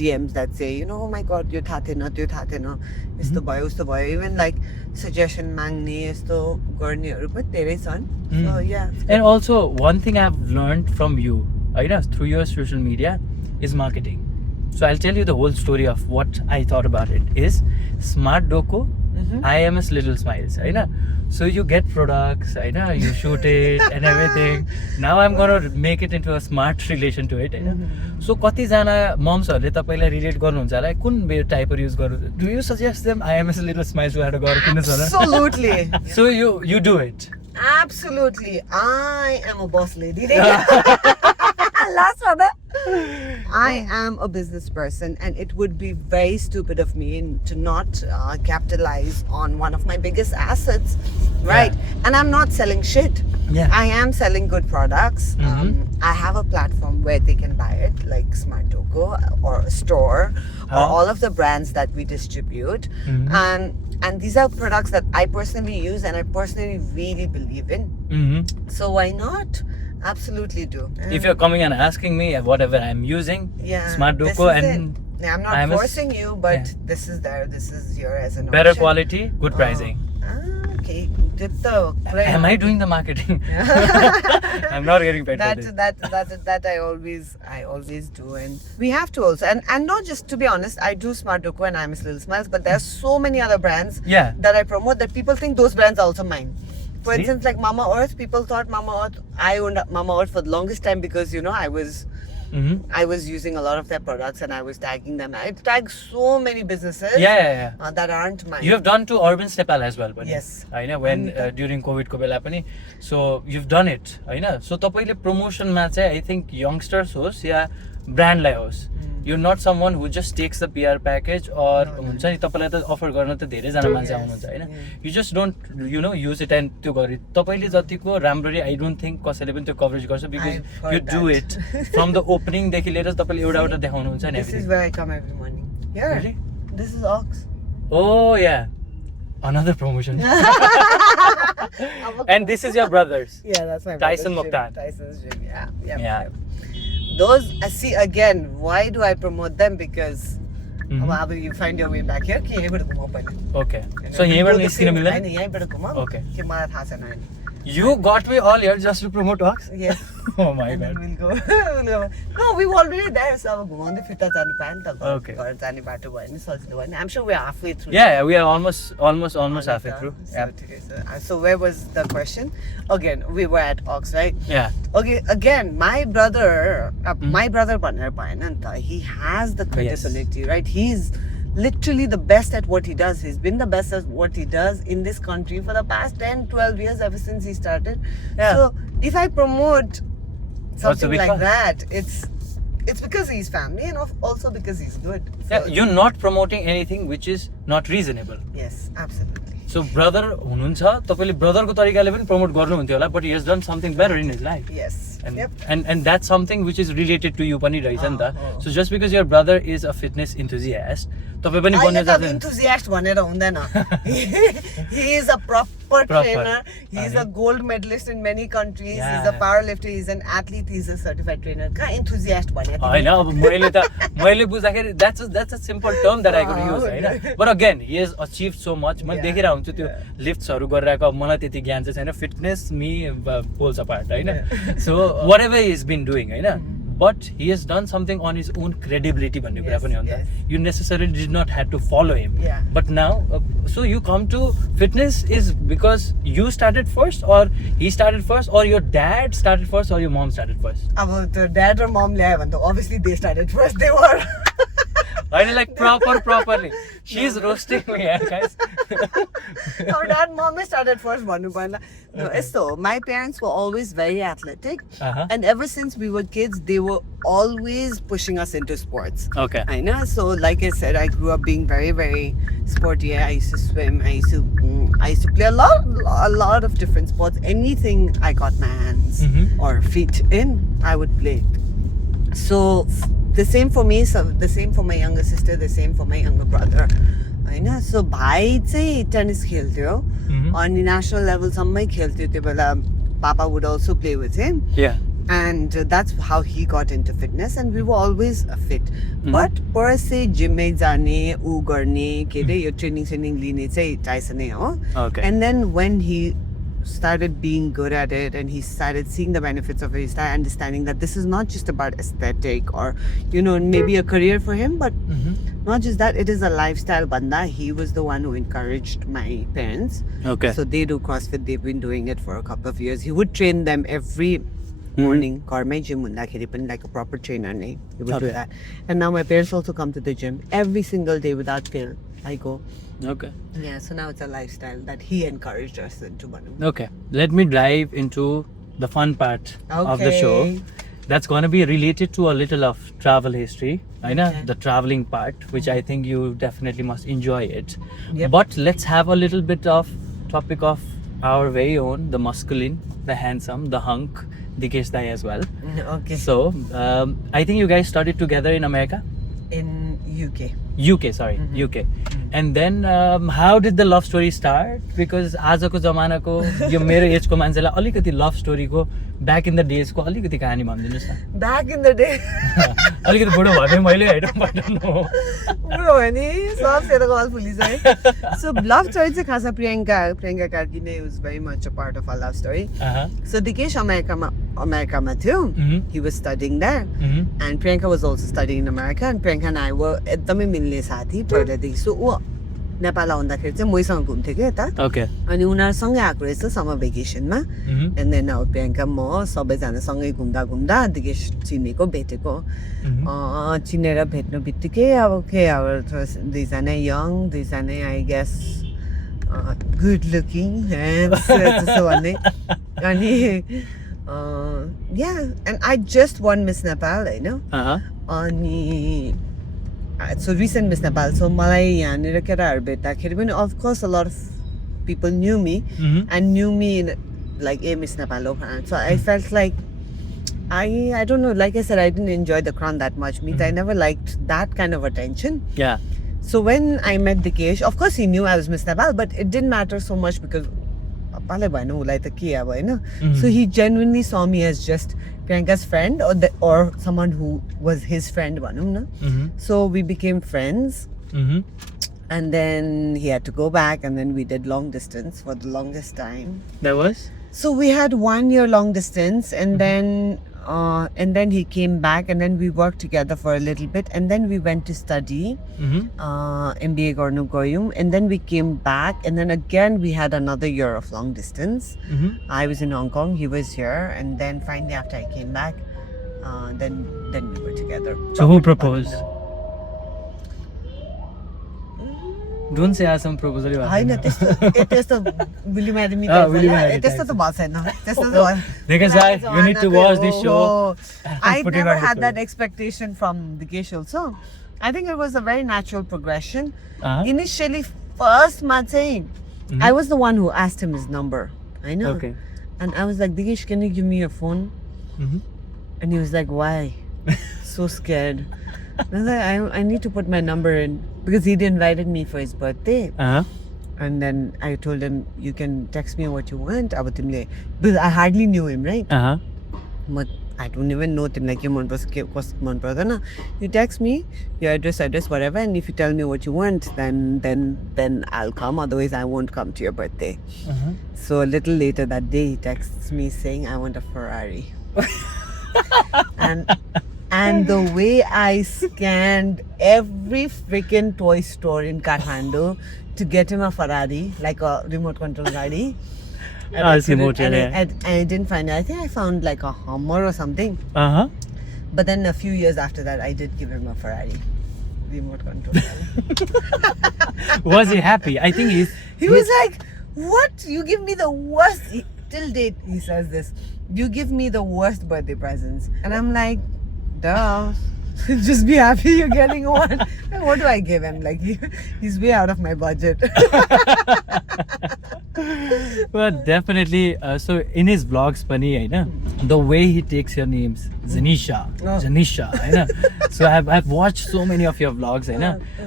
DMs that say you know oh my god यो थाहा थिएन त्यो थाहा थिएन यस्तो भयो उस्तो भयो even like suggestion माग्ने यस्तो गर्नेहरू पनि धेरै छन् so yeah And also, one thing I've learned from you, through your social media, is marketing. So I'll tell you the whole story of what I thought about it. Is Smart Doco, IMS Little Smiles, So you get products, you shoot it and everything. Now I'm gonna make it into a smart relation to it. So कतिजना मम्सहरूले तपाईँलाई relate गर्नुहुन्छ होला कुन टाइपर use गर्नु do you suggest them IMS Little Smiles गएर किन्नुहोस् होला absolutely So you do it. Absolutely. I am a boss lady. Last one. I am a business person and it would be very stupid of me to not capitalize on one of my biggest assets. Right. And I'm not selling shit. Yeah. I am selling good products. I have a platform where they can buy it, like Smart Doko or a store, or all of the brands that we distribute. And these are products that I personally use and I personally really believe in. So why not? Absolutely do. If you're coming and asking me whatever I'm using, Smart this Doko is and it. Yeah, I'm not I'm a- forcing you, but yeah. this is there. This is here as an better option. quality, good pricing. Okay. Dip the Am I doing the marketing? I'm not getting paid for this. that I always do, and we have to also, and not just, to be honest, I do Smart Doko and I'm Miss Little Smiles, but there are so many other brands Yeah. that I promote that people think those brands are also mine. For See? instance, like Mama Earth, people thought Mama Earth, I owned Mama Earth for the longest time because I was using a lot of their products and I was tagging them. I tag so many businesses Yeah. that aren't mine. You have done to Urban Nepal as well, but Yes. I know when during COVID ko bela pani. So you've done it, I know. So tapaile promotion ma chai I think youngsters hoस् या brand लाई होस्. You're not someone who just takes the PR package or हुन्छ नि तपाईलाई त offer गर्न त धेरै जना मान्छे आउनुहुन्छ हैन. You just don't use it and त्यो गरे तपाईले जतिको राम्ररी I don't think कसैले पनि त्यो कभरेज गर्छ because I've heard you do it from the opening देखि लिएर तपाईले एउटा देखाउनुहुन्छ नि This is everything. where I come every morning. Here. Really? This is Ox. Oh yeah. Another promotion. And this is your brother's. Yeah, that's my Tyson brother's gym. Mokhtar. Tyson's gym. Yeah. Yeah. Those, see again, why do I promote them? Because अब you find your way back here कि यहीँबाट घुमाऊ पहिले. Okay. So यहीँबाट निस्किन मिल्दैन? हैन यहीँबाट घुमाऊ. Okay. कि मलाई थाहा छैन अहिले. You got me all here just to promote Ox? Yes. Oh my And then god. we'll go. No, we were already there. So अब घुमाउँदै फिर्ता जानु पायो नि त. Okay. घर जाने बाटो भयो नि सजिलो भयो नि. I'm sure we're halfway through. Yeah, we are almost halfway through. Yeah. So where was the question? Again, we were at Ox, right? Yeah. Okay, again, my brother भनेर भएन नि त. He has the credibility, right? He's literally the best at what he does. He's been the best at what he does in this country for the past 10, 12 years, ever since he started. Yeah. So if I promote something big like one? that, it's because he's family and also because he's good. So, Yeah, you're not promoting anything which is not reasonable. yes, absolutely. So brother हुनुहुन्छ तपाईले ब्रदरको तरिकाले पनि promote गर्नुहुन्थ्यो होला but he has done something better in his life. Yes. And, Yep. and that's something which is related to you पनि रहेछ नि त. Oh. So just because your brother is a fitness enthusiast तपाईँ पनि बन्नु अहिले त जाँदैन. enthusiast भनेर हुँदैन. He is a proper trainer. He's a gold medalist in many countries. Yeah. He's a powerlifter. He's an athlete. He's a certified trainer. कहाँ enthusiast भने तिमी? हैन अब मैले बुझ्दाखेरि that's a simple term that I could use Hahn. But again he has achieved so much. म देखिरा हुन्छु त्यो लिफ्ट्सहरु गरिरहेको मलाई त्यति ज्ञान चाहिँ छैन. Fitness me pulls apart Hahn. So whatever he has been doing Hahn. But he has done something on his own credibility भन्ने कुरा पनि हो नि त. You necessarily did not have to follow him. Yeah. But now so you come to fitness is because you started first or he started first or your dad started first or your mom started first? अब त्यो dad र mom ल्यायो भने त obviously they started first. They were. I like properly. She's roasting me, guys. Our dad, mom started first भन्नु पर्ला. No, so my parents were always very athletic, and ever since we were kids, they were always pushing us into sports. Okay. I know. So, like I said, I grew up being very, very sporty. I used to swim. I used to play a lot of different sports. Anything I got my hands or feet in, I would play. So the same for me. So the same for my younger sister. The same for my younger brother. I know. So भाइ चाहिँ tennis खेल्थ्यो. अनि national level सम्मै खेल्थ्यो त्यो बेला. Papa would also play with him. Yeah. And that's how he got into fitness, and we were always fit. But per se gym में जाने, उ गर्ने, के अरे यो training लिने चाहिँ Tyson नै हो. Okay. And then when he started being good at it and he started seeing the benefits of it, he started understanding that this is not just about aesthetic or maybe a career for him, but not just that, it is a lifestyle banda. He was the one who encouraged my parents. Okay. So they do CrossFit. They've been doing it for a couple of years. He would train them every morning. Karmai gym like a proper trainer. He would do that. And now my parents also come to the gym every single day without fail. I go. Okay. Yeah, so now it's a lifestyle that he encouraged us into. Okay. Let me dive into the fun part of the show. Okay. That's going to be related to a little of travel history. I know Okay. the traveling part, which I think you definitely must enjoy it. Yep. But let's have a little bit of topic of our very own, the masculine, the handsome, the hunk, Dikesh Dai as well. Okay. So, I think you guys studied together in America? In UK. UK, sorry, UK. And then, how did the love story start? Because आजको जमानाको यो मेरो एजको मान्छेलाई अलिकति लभ स्टोरीको back in the डेजको अलिकति कहानी भनिदिनुहोस् न. Back in the day. अलिकति बुढो भए मैले होइन बुढो भयो नि सब सेतो कल फुलिसक्यो. So love story चाहिँ खासमा प्रियङ्का कार्की नै was very much a part of our love story. So Dikesh अमेरिकामा थियो. He was studying there. And Priyanka was also studying in America. And Priyanka and I were एकदमै मिल्ने साथी पहिलादेखि. So ऊ नेपाल आउँदाखेरि चाहिँ मैसँग घुम्थ्यो क्या यता. ओके. अनि उनीहरूसँगै आएको रहेछ समर भेकेसनमा. एन्ड देन अब प्रियङ्का म सबैजना सँगै घुम्दा दिकेश चिनेको भेटेको. चिनेर भेट्नु बित्तिकै अब के अब दुईजना यङ दुईजना आई गेस गुड लुकिङ त्यसो भन्ने. अनि या and I just one miss Nepal होइन. अनि so recent Miss Nepal, so मलाई यहाँनिर केटाहरू भेट्दाखेरि पनि of course a lot of people knew me and knew me in like Miss Nepal हो. So I felt like I don't know, like I said, I didn't enjoy the crown that much. I never liked that kind of attention. Yeah. So when I met Dikesh, of course he knew I was Miss Nepal, but it didn't matter so much because so he genuinely saw me as just Priyanka's friend or someone who was his friend. So we became friends. And then he had to go back and then we did long distance for the longest time. That was? So we had 1 year long distance and then he came back and then we worked together for a little bit and then we went to study MBA garnu gayum and then we came back and then again we had another year of long distance. I was in Hong Kong, he was here, and then finally after I came back then we were together. So who proposed? Don't say some proposal. होइन त्यस्तो बुलिमारी त्यस्तो त भएको छैन. त्यस्तो त Dikesh Dai, you need to watch this show. I never had that expectation from Dikesh also. I think it was a very natural progression. Initially, first मा चाहिँ I was the one who asked him his number. I know. Okay. And I was like, Dikesh, can you give me your phone? And he was like, why? So scared. I was like, I need to put my number in because he'd invited me for his birthday. And then I told him, you can text me what you want. Because I hardly knew him, right? But I don't even know him. Like, you text me your address, whatever, and if you tell me what you want, then I'll come. Otherwise, I won't come to your birthday. So a little later that day, he texts me saying, I want a Ferrari. And the way I scanned every freaking toy store in Kathmandu to get him a Ferrari, like a remote control Ferrari. And I didn't find it. I think I found like a Hummer or something. But then a few years after that, I did give him a Ferrari remote control. Was he happy? I think he was like, what? You give me the worst. Till date, he says this. You give me the worst birthday presents. And I'm like, duh. Just be happy you're getting one. And what do I give him? Like, he's way out of my budget. Well, definitely. So in his vlogs, the way he takes your names, Zanisha, Janisha, so I've watched so many of your vlogs,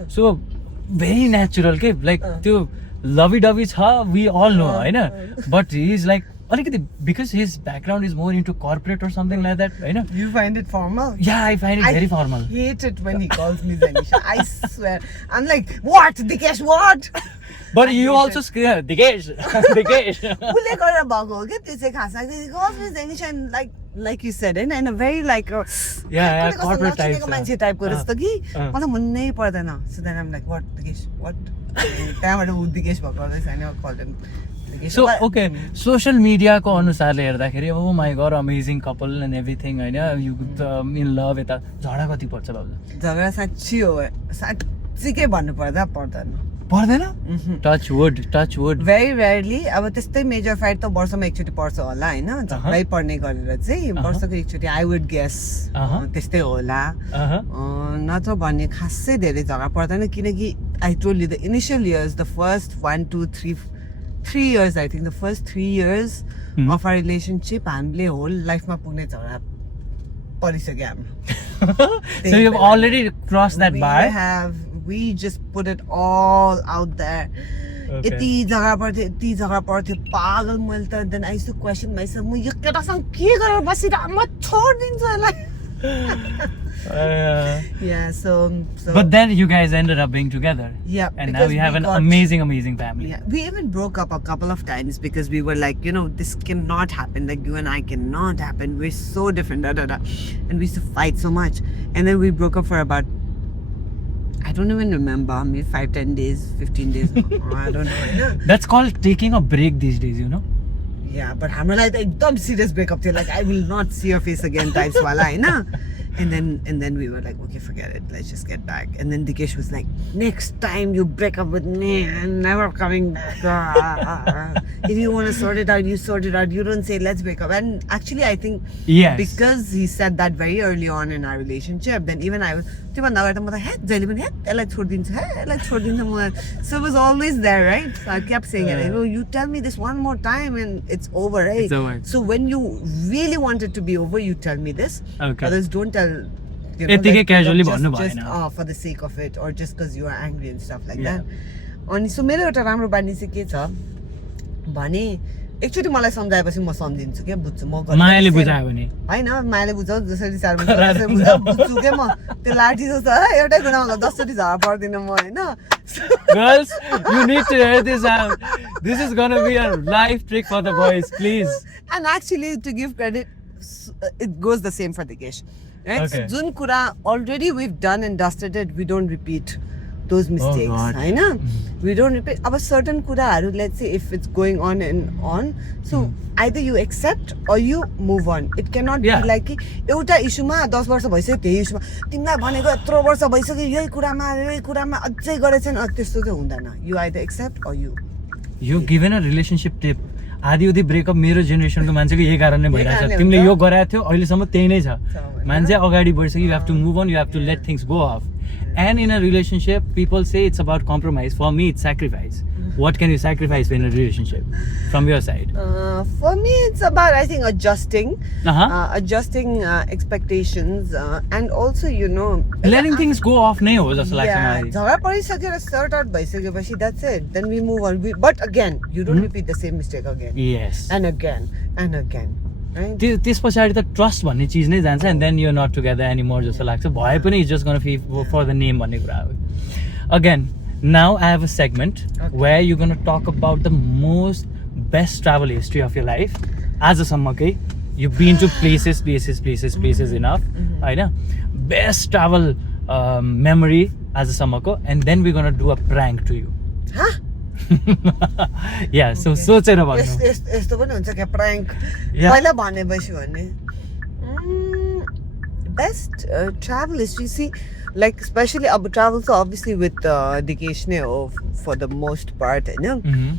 so very natural, like to lovey-dovey cha, we all know, but he's like, because his background is more into corporate or something like that, You find it formal? Yeah, I find it very formal. I hate it when he calls me Zanisha. I swear. I'm like, what? Dikesh, what? But you also scream, Dikesh. Ule gera bhako ke त्यो चाहिँ खासमा he calls me Zanisha and like you said, in a very like yeah, corporate type. मान्छे टाइपको जस्तो कि मलाई मनै पर्दैन. So then I'm like, what? Dikesh, what? त्यहाँबाट उ Dikesh भएको रहेछ हैन, I called him. So okay, social media को अनुसारले हेर्दाखेरि oh my god, amazing couple and everything, you in love यता झगडा कति पर्छ बाबु? झगडा साच्चै हो, साच्चै भन्नु पर्दैन? Touch wood. Very rarely. अब त्यस्तै मेजर फाइट त वर्षमा एकचोटि पर्छ होला हैन, झगडै पर्ने गरेर चाहिँ वर्षको एकचोटि I would guess त्यस्तै होला. नत्र भन्ने खासै धेरै झगडा पर्दैन किनकि I told you the initial years, the first 1, 2, 3 3 years, I think. The first 3 years Hmm. of our relationship, हामीले whole life मा पुग्ने झगडा परिसक्यो हाम्रो. So you've already crossed that bar. We just put it all out there. Okay. यति झगडा पर्थ्यो पागल मैले त. Then I used to question myself, म यो केटासँग के गरेर बसिरहेको, म छोडिदिन्छु यसलाई. Yeah, so But then you guys ended up being together. yeah, And now because you have we an got- amazing family. Yeah, we even broke up a couple of times because we were like, this cannot happen. Like, you and I cannot happen. We're so different, And we used to fight so much. And then we broke up for about, I don't even remember, maybe 5-10 days, 15 days. I don't know. That's called taking a break these days, you know? Yeah, but हाम्रो लागि त एकदम serious breakup थियो. Like, I will not see your face again types wala, Hahn? And then we were like, okay, forget it. Let's just get back. And then Dikesh was like, next time you break up with me, I'm never coming back. If you want to sort it out, you sort it out. You don't say, let's break up. And actually, I think Yes. because he said that very early on in our relationship, then even I was, so it was always there, right? So I kept saying it. You tell me this one more time and it's over, right? It's over. So when you really want it to be over, you tell me this. Okay. Others don't tell. यतिकै casually भन्नु just भएन. for the sake of it or just because you are angry and stuff like Yeah. that. अनि so मेरो एउटा राम्रो बानी चाहिँ के छ भने एकचोटि मलाई सम्झाएपछि म सम्झिन्छु के बुझ्छु म मायाले बुझायो भने. होइन मायाले बुझाउ जसरी चार बुझ्छु के म त्यो लाठी जस्तो एउटै कुरामा 10 चोटि झगडा पर्दिनँ म होइन. Girls, you need to hear this out. This is gonna be a life trick for the boys, please. And actually, to give credit, it goes the same for Dikesh. Right? Okay. So, Jun Kura, already we've done and dusted it. We don't repeat those mistakes. God. I know. We don't repeat. But certain Kura, let's say if it's going on and on, so either you accept or you move on. It cannot Yeah. be like कि एउटा इस्युमा 10 वर्ष भइसक्यो त्यही इस्युमा तिमीलाई भनेको यत्रो वर्ष भइसक्यो यही कुरामा अझै गरेछन् त्यस्तो चाहिँ हुँदैन. You either accept or you. You given a relationship tip. आधी उधी ब्रेकअप मेरो जेनेरेसनको मान्छेको यही कारणले भइरहेछ. कारणले तिमीले हुन्छ। यो गराएको थियो अहिलेसम्म त्यही नै छ. होइन? मान्छे अगाडि बढिसक्यो. You have to move on. You have to let things go off. And in a relationship, people say it's about compromise. For me, it's sacrifice. What can you sacrifice in a relationship from your side? For me, it's about, I think, adjusting expectations and also, Letting things go off नै हो जस्तो लाग्छ yeah, मलाई. झगडा परिसकेर sort out भइसकेपछि that's it. Then we move on. But again, you don't repeat the same mistake again Yes. and again and again. Right? त्यस पछाडि त ट्रस्ट भन्ने चिज नै जान्छ and then you not together anymore जस्तो लाग्छ. भए पनि it's just gonna fee for the name भन्ने कुरा हो. Again now I have a segment where you gonna talk about the most best travel history of your life आजसम्मकै. You been to places enough होइन. Best travel memory आजसम्मको and then we gonna do a prank to you. Huh? Yeah सो सोचेर भन्नु. यस्तो पनि हुन्छ क्या prank Yeah. पहिला भनेपछि भने best travel history. See, like especially travel, so obviously with Dikesh ne for the most part, Mhm.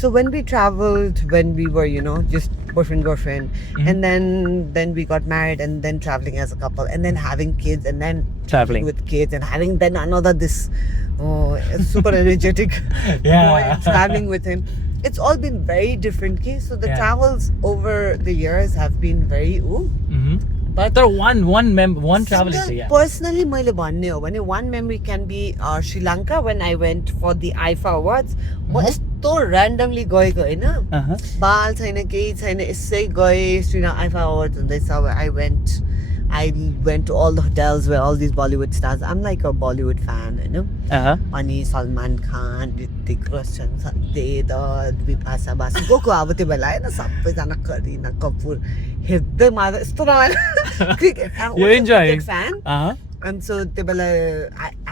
So when we traveled, when we were just boyfriend girlfriend, and then we got married, and then traveling as a couple, and then having kids, and then Traveling. with kids, and having then another this super energetic Yeah. boy and traveling with him. It's all been very different. Okay? So the Yeah. travels over the years have been very Mhm. but तर one travel history, yeah. personally मैले भन्ने हो भने one memory can be Sri Lanka when I went for the IFA Awards. म यस्तो randomly गएको होइन. Uh-huh. बाल छैन केही छैन यसै गएँ. Sri Lanka IFA Awards हुँदैछ. I went to all the hotels where all these Bollywood stars. I'm like a Bollywood fan, Uh-huh. अनि सलमान खान, ऋतिक रोशन, सन्जय दत्त, बिपाशा बासु गएको अब त्यो बेला होइन सबैजना करिना कपुर हेर्दै मलाई यस्तो रमाइलो cricket. You enjoy? fan. Uh-huh. And so त्यो बेला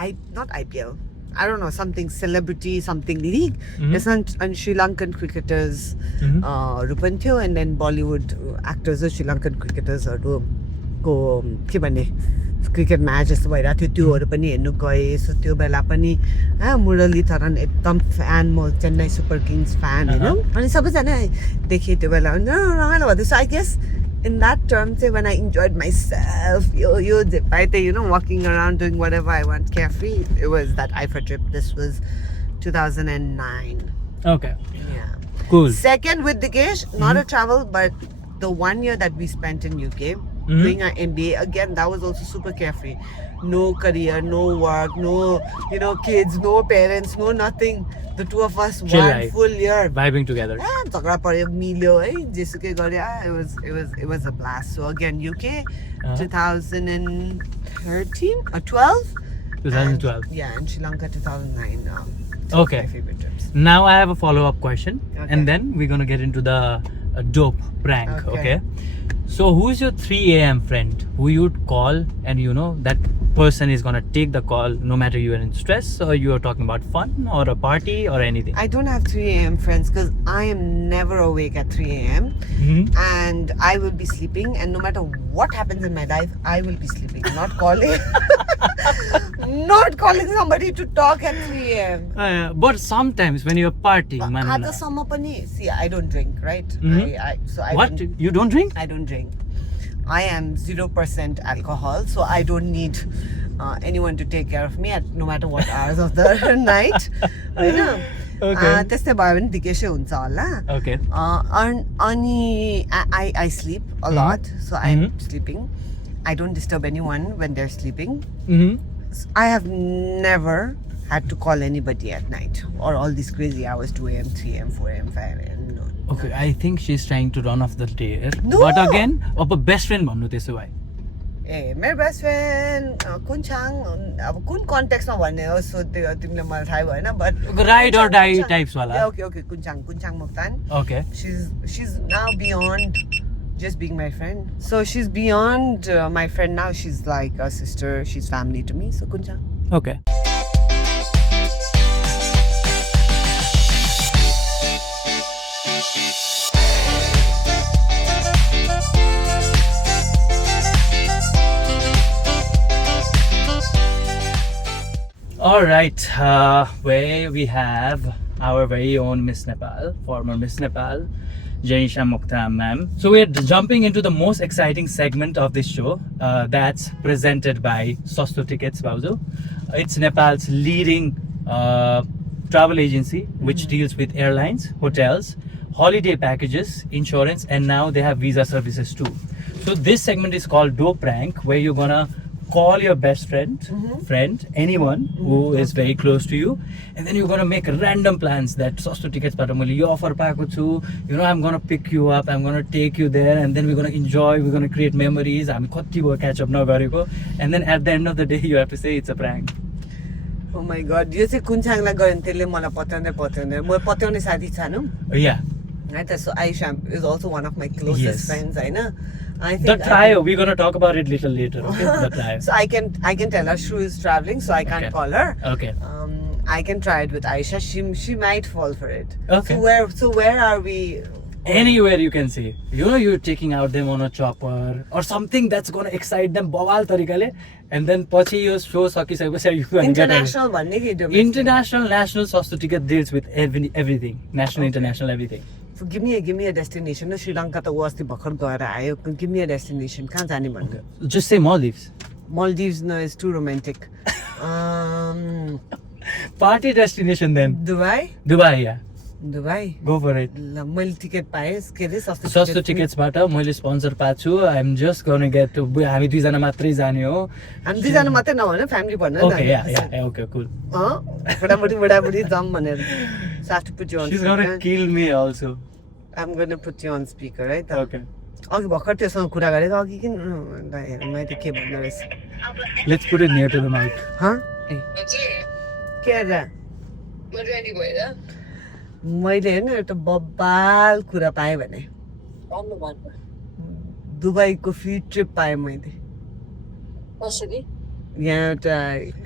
I not IPL. I don't know, something celebrity, something league. There's and Sri Lankan cricketers पनि थियो and then Bollywood actors Sri Lankan cricketers को के भन्ने क्रिकेट म्याच जस्तो भइरहेको थियो त्योहरू पनि हेर्नु गएँ. सो त्यो बेला पनि मुरलीधरन एकदम फ्यान, म चेन्नई सुपर किङ्स फ्यान होइन. अनि सबैजना देखेँ त्यो बेला रमाइलो भन्दैछ. I guess in that term, say when I enjoyed myself, walking around doing whatever I want, carefree, it was that IFA trip. This was 2009. Okay. Yeah. Cool. Second, with Dikesh, not a travel, but the 1 year that we spent in UK doing our MBA, again, that was also super carefree. No career, no work, no, kids, no parents, no nothing. The two of us, Chill one life. full year. Vibing together. झगडा पर्यो मिल्यो है जेसुकै गर्यो it was a blast. So again UK 2013 or 12 2012. and Sri Lanka 2009 two of Okay. my favorite trips. Now I have a follow-up question, Okay. and then we're gonna get into the dope prank. Okay. Okay. So who's your 3 a.m. friend who you'd call, and that person is gonna take the call no matter you are in stress or you are talking about fun or a party or anything? I don't have 3 a.m. friends because I am never awake at 3 a.m. and I will be sleeping, and no matter what happens in my life, I will be sleeping, not calling not calling somebody to talk at 3 a.m. But sometimes when you're partying, आजसम्म पनि see I don't drink, right? I what? don't- You don't drink? I don't drink. I am 0% alcohol, so I don't need anyone to take care of me at no matter what hours of the night. होइन? Okay. त्यस्तै भयो भने ठिकै हुन्छ होला. Okay. Ani I sleep a lot, so I'm sleeping. I don't disturb anyone when they're sleeping. I have never had to call anybody at night or all these crazy hours, 2 a.m., 3 a.m., 4 a.m., 5 a.m. No. Okay, I think she's trying to run off the dare. No! But again, अब best friend भन्नु त्यसो भए. ए मेरो best friend कुन्छाङ अब कुन कन्टेक्स्टमा भन्ने हो सो त्यो तिमीले मलाई थाहा भएन but Ride or die types वाला. Okay Kunchhang Muktan Okay. she's now beyond just being my friend, so she's beyond my friend now. She's like a sister, she's family to me, so kuन्छाङ. Okay. All right, where we have our very own Miss Nepal, former Miss Nepal, Janisha Mukhtar ma'am. So we're jumping into the most exciting segment of this show, that's presented by Sasto Tickets, Bauzo. It's Nepal's leading travel agency, which deals with airlines, hotels, holiday packages, insurance, and now they have visa services too. So this segment is called Dope Prank, where you're gonna call your best friend, anyone who is very close to you, and then you're gonna make random plans that Sasto Tickets bata मैले यो offer पाएको छु, I'm gonna pick you up, I'm gonna take you there, and then we're gonna enjoy, we're gonna create memories, हामी कति भयो catch up नगरेको, and then at the end of the day you have to say it's a prank. Oh my god, यो चाहिँ कुन्छाङलाई गयो भने त्यसले मलाई पत्याउँदै म पत्याउने साथी सानो Yeah. right? So Aisha is also one of my closest Yes. friends, होइन? I The think trio, we're gonna talk about it little later, okay? The trio. so I can tell her Shrew is traveling, so I can't Okay. call her. Okay. I can try it with Aisha. She might fall for it. Okay. So where are we? Anywhere you can say, you're taking out them on a chopper or something that's gonna excite them bawal tarikale, and then पछि यो show सकिसकेपछि you can get International भन्ने कि domestic? international, national. Sasto Ticket deals with everything, national, international, everything. So give me a destination. No, Sri Lanka त ऊ अस्ति भर्खर गएर आयो. Give me a destination. कहाँ जाने भन्नु? Just say Maldives. Maldives no is too romantic. Party destination then. Dubai. Yeah. Dubai. Go for it. ल मैले टिकट पाएँ के अरे सस्तो टिकट्सबाट मैले स्पोन्सर पाएको छु. I'm just gonna get to हामी दुईजना मात्रै जाने हो. हामी दुईजना मात्रै नभने फ्यामिली भन्नु Okay, yeah, okay, cool. बुढाबुढी जाम भनेर. So I have to put you on She's gonna speaker. kill me also. I'm gonna put you on speaker, right? Okay. अघि भर्खर त्योसँग कुरा गरेको अघि किन हेर मैले त के भन्नु रहेछ. Let's put it near to the mic. हँ हजुर के अरे म रेडी भएर मैले हेर्नु एउटा बब्बाल कुरा पाएँ भने भन्नु भन्नु दुबईको फ्री ट्रिप पाएँ मैले. कसरी यहाँ एउटा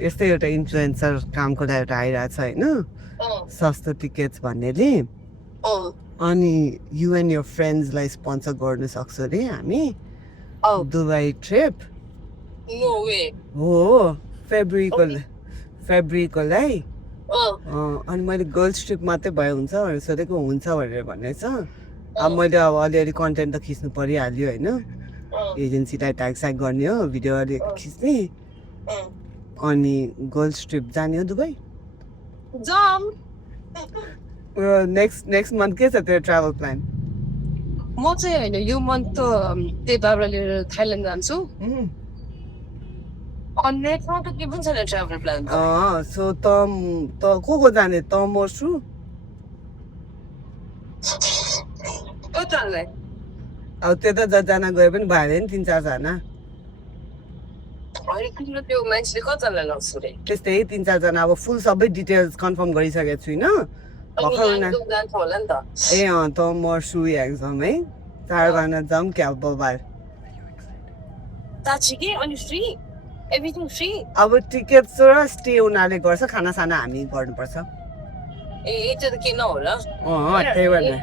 यस्तै एउटा इन्फ्लुएन्सर कामको लागि एउटा आइरहेको छ होइन सस्तो टिकट्स भन्नेले. अनि यु एन्ड यर फ्रेन्ड्सलाई स्पोन्सर गर्न सक्छ अरे हामी दुबई ट्रिप. नो वे हो फेब्रुअरीकोलाई. अनि मैले गर्ल्स ट्रिप मात्रै भए हुन्छ भनेर सोधेको. हुन्छ भनेर भनेछ. अब मैले अब अलिअलि कन्टेन्ट त खिच्नु परिहाल्यो होइन. एजेन्सीलाई ट्याग स्याग गर्ने हो, भिडियो अलिक खिच्ने. अनि गर्ल्स ट्रिप जाने हो दुबई. जाम नेक्स्ट मन्थ के छ तेरो ट्राभल प्लान? म चाहिँ होइन यो मन्थ त त्यही बाबा लिएर थाइल्यान्ड जान्छु अनि नेक्स्टमा त के पनि छैन ट्राभल प्लान सो त को जाने त मर्छु कतालाई अब त्यता जतिजना गए पनि भयो नि 3-4 जना होइन तिम्रो त्यो मान्छेले कतालाई लग्छ रे त्यस्तै 3-4 जना अब फुल सबै डिटेल्स कन्फर्म गरिसकेको छुइनँ जान्छ होला नि त ए त मर्छु एक्जाम है चाडबाड जाऊँ क्या बार साँच्ची के अनि फ्री एभ्रिथिङ फ्री अब टिकट र स्टे उनीहरूले गर्छ खाना साना हामी गर्नुपर्छ ए त्यो त के नहोला त्यही भएर है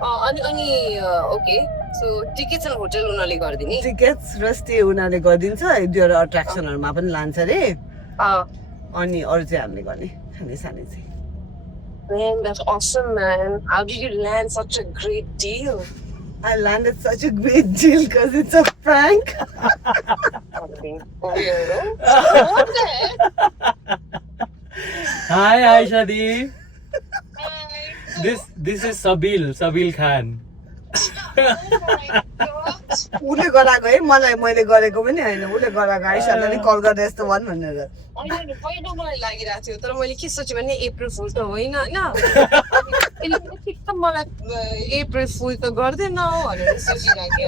अनि अनि okay so tickets end hotel उनीहरूले गरिदिने टिकट्स र स्टे उनीहरूले गरिदिन्छ एक दुईवटा अट्र्याक्सनहरूमा पनि लान्छ रे अनि अरू चाहिँ हामीले गर्ने खाने साने चाहिँ Man, that's awesome, man. How did you land such a great deal? I landed such a great deal because it's a prank. What the heck? Hi, Aisha Di. Hi. This is Sabil Khan. उसले गराएको है मलाई मैले गरेको पनि होइन उसले गराएको आइसालाई कल गरेर यस्तो भन् भनेर होइन पहिला मलाई लागिरहेको थियो तर मैले के सोचेँ भने अप्रिल फुल त होइन होइन ठिक मलाई अप्रिल फुल त गर्दैन भनेर सोचिरहेको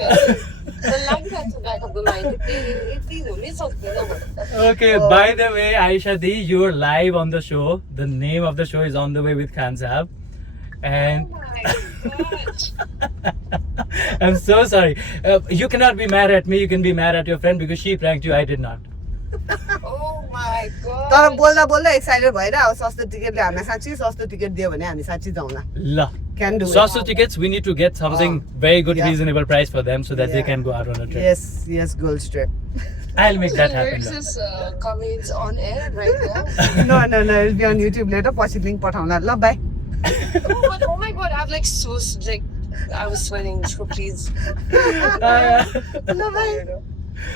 Okay, by the way, Aisha Di, you're live on the show. The name of the show is On the Way with Khan Saab. And I'm so sorry. You cannot be mad at me. You can be mad at your friend because she pranked you. I did not. तर बोल्दा बोल्दा excited भएर अब सस्तो टिकटले हामीलाई साँच्चै सस्तो ticket दियो भने हामी साँच्चै जाउँला La. Can do it. Sasto tickets, we need to get something very good, yeah. reasonable price for them so that they Yeah. can go out on a trip. Yes, girls trip. I'll make that Where happen. is La. this comments on air right now? No, it'll be on YouTube later. पछि link पठाउँला ल by Oh my god, I've like so like I was sweating. So please. ल by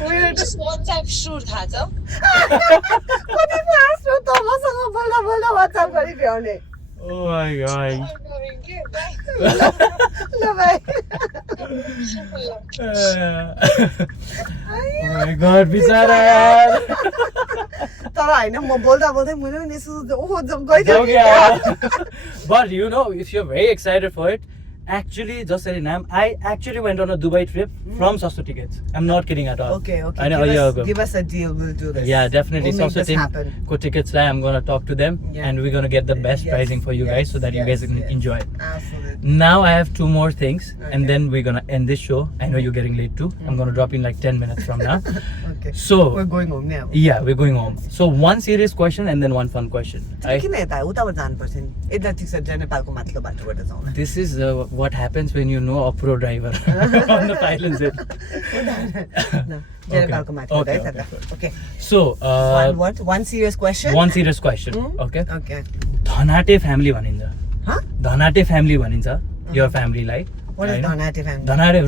We're just WhatsApp shoot थाहा छ कति fast हो त मसँग बोल्दा बोल्दा WhatsApp गरि भ्याउने Oh my god. ल बाइ Oh my god, बिचारा यार. तर हैन म बोल्दा बोल्दै मैले पनि यसो ओहो जम गइदियो हो गया. But you know, if you're very excited for it, actually, just saying, I actually went on a Dubai trip from Sasto Tickets. I'm not kidding at all. Okay. I know a year ago. Give us a deal, we'll do this. Yeah, definitely. We'll make Sasto this team happen. को tickets लाए. I'm gonna talk to them Yeah. and we're gonna get the best Yes, pricing for you yes, guys so that you yes, guys can yes. enjoy it. Absolutely. Now I have two more things Okay. and then we're gonna end this show. I know you're getting late too. I'm gonna drop in like 10 minutes from now. Okay. So We're going home now. yeah, we're going home. So one serious question and then one fun question. Right? किन यता उताबाट जानुपर्छ नि यता ठिक छ नेपालको माथिल्लो बाटोबाट जाउँला This is what happens when you know a pro driver on the pilot zip. नेपालको माथिल्लो है Okay, त्यता okay So, one serious question one serious question. Okay. Okay. धनाटे family भनिन्छ. Huh? धनाटे family भनिन्छ. Your family like. What is Dhanate family? धनाटे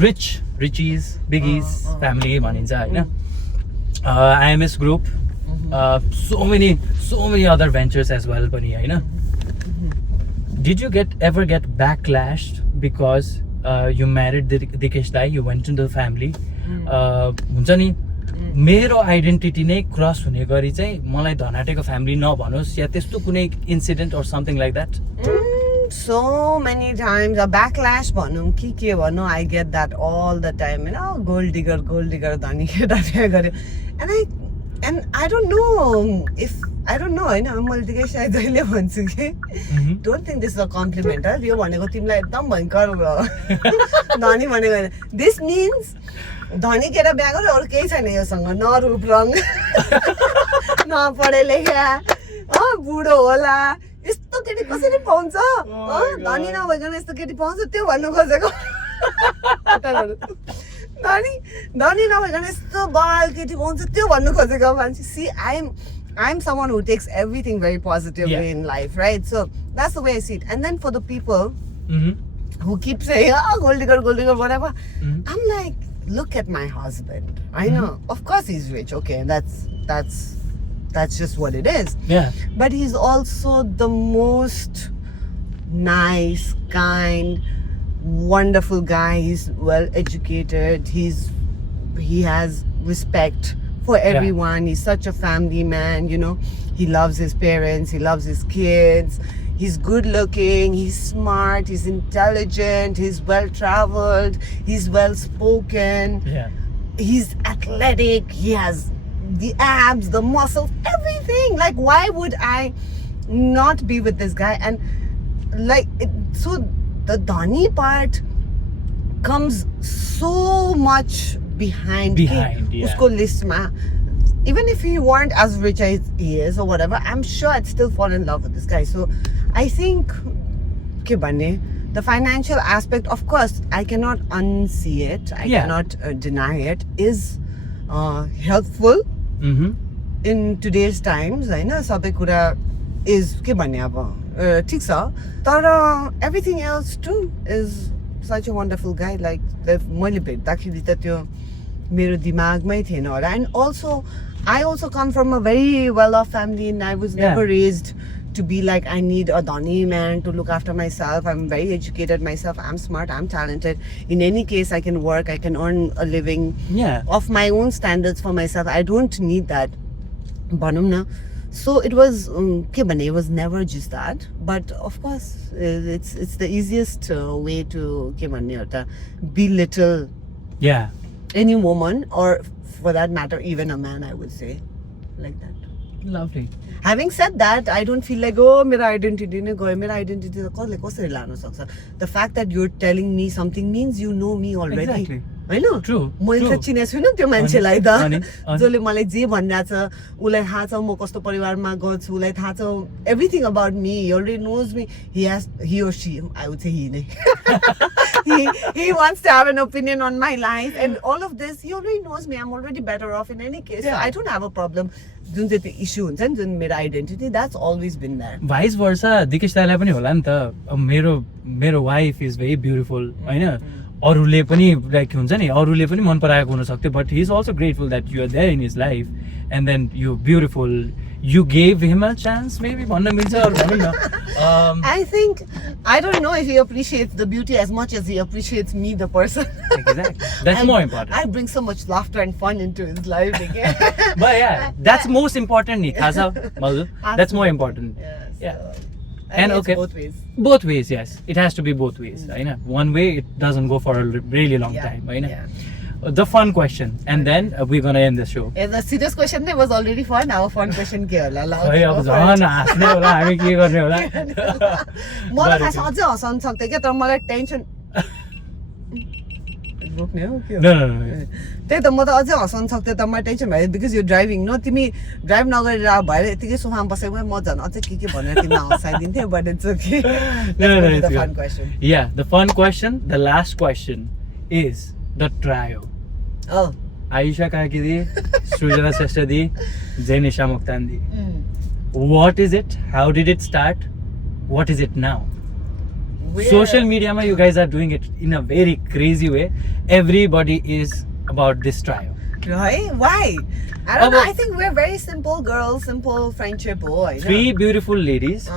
richies, biggies family भनिन्छ हैन. IMS group. So many other ventures as well पनि हैन. Did you ever get backlashed because you married Dikesh Dai, you went into the family? हुन्छ नि मेरो identity नै cross हुने गरी चाहिँ मलाई धनाटेको फ्यामिली नभनोस् या त्यस्तो कुनै incident or something like that? So many times a backlash भनौँ कि के भनौँ I get that all the time you know gold digger धनी केटा बिहे गर्यो and I don't know if I don't know हैन मैले दिकै सायद जहिले भन्छु कि don't think this is a compliment है यो भनेको तिमीलाई एकदम भयंकर धनी भनेको हैन this means धनी केटा बिहे गर्यो अरु केही छैन योसँग न रूप रङ न पढे लेखा बुढो होला यस्तो केटी कसरी पाउँछ धनी नभइकन यस्तो केटी पाउँछ त्यो भन्नु खोजेको धनी नभइकन यस्तो बाल केटी पाउँछ त्यो भन्नु खोजेको मान्छे see I'm someone who takes everything very positively Yeah. in life right so that's the way I see it and then for the people who keep saying gold digger whatever I'm like look at my husband I know of course he's rich okay that's just what it is Yeah. but he's also the most nice, kind, wonderful guy. He's well educated. He has respect for everyone. He's such a family man, you know. He loves his parents, he loves his kids. He's good looking, he's smart, he's intelligent, he's well traveled, he's well spoken. Yeah. He's athletic, he has the abs, the muscles, everything. Like, why would I not be with this guy? And so the Dhani part comes so much behind Yeah. usko list ma. Even if he weren't as rich as he is or whatever, I'm sure I'd still fall in love with this guy. So I think the financial aspect, of course, I cannot unsee it. I cannot deny it, is helpful Mm-hmm. in today's times. होइन सबै कुरा is के भन्ने अब ठिक छ तर everything else too is such a wonderful guy. Like मैले भेट्दाखेरि त त्यो मेरो दिमागमै थिएन होला. And also I also come from a very well-off family and I was never raised to be like I need a Dhani man to look after myself. I'm very educated myself. I'm smart. I'm talented. In any case, I can work. I can earn a living of my own standards for myself. I don't need that. So it was it was never just that. But of course, it's the easiest way to belittle any woman, or for that matter, even a man, I would say, like that. Lovely. Having said that, I don't feel like, oh, my identity नै गयो, मेरो identity कसरी लान सक्छ. The fact that you're telling me something means you know me already. Exactly. होइन? True. मैले त चिनेको छुइनँ त्यो मान्छेलाई त. अनि जसले मलाई जे भनिरहेको छ, उसलाई थाहा छ म कस्तो परिवारमा गर्छु, उसलाई थाहा छ everything about me. He already knows me. He or she, I would say he नै. He wants to have an opinion on my life and all of this. He already knows me. I'm already better off in any case. So I don't have a problem. जुन चाहिँ त्यो issue हुन्छ नि जुन मेरो identity, that's always been there. Vice versa Dikesh दाइलाई पनि होला नि त. मेरो वाइफ इज भेरी ब्युटिफुल होइन, अरूले पनि लाइक हुन्छ नि अरूले पनि मन पराएको हुन सक्थ्यो, but he is also grateful that you are there in his life and then you beautiful, you gave him a chance, maybe भन्न मिल्छ अरू भनौँ न. I think, I don't know if he appreciates the beauty as much as he appreciates me, the person. Exactly. That's more important. I bring so much laughter and fun into his life. But yeah, that's most important नि थाहा छ मजु. That's more important. Yeah. And okay, both ways. Both ways, yes. It has to be both ways. होइन? One way it doesn't go for a really long time. होइन? The fun question, and then we're gonna end the show. The serious question was already fun. Now fun question के होला ल. खै अब झन् हाँस्ने होला, हामी के गर्ने होला. मलाई खास अझै हँसाउन सक्थ्यो क्या, तर मलाई टेन्सन रोक्ने हो के हो? No. त्यही त म त अझै हँसाउन सक्थ्यो तर मलाई टेन्सन भयो बिकज यु ड्राइभिङ न, तिमी ड्राइभ नगरेर भएर यतिकै सोफामा बसेको भए म झन् अझै के भनेर तिमीलाई हँसाइदिन्थेँ. But it's okay. No, The it's fun good. question. Yeah, the fun question, the last question is the trio. Oh. Ayesha Kakidi, Srujana Seshtadi, Zenisha Muktandi. What is it? How did it start? What is it now? Social media, you guys are doing it in a very crazy way. Everybody is about this trio. Right? Why? I don't know. I think we're very simple girls, simple friendship. Three beautiful ladies,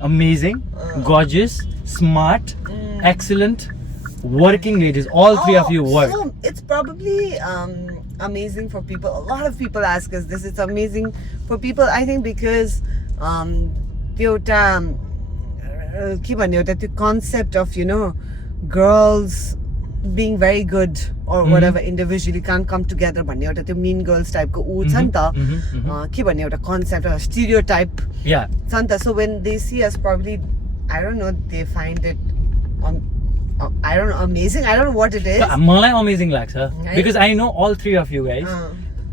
amazing, gorgeous, smart, excellent, working ladies. All three of you work. So it's probably amazing for people. A lot of people ask us this. It's amazing for people, I think, because the concept of, girls being very good or whatever individually can't come together, the mean girls type concept or stereotype. Yeah. So when they see us, probably, I don't know, they find it I don't know, amazing. I don't know what it is. मलाई amazing लाग्छ because I know all three of you guys.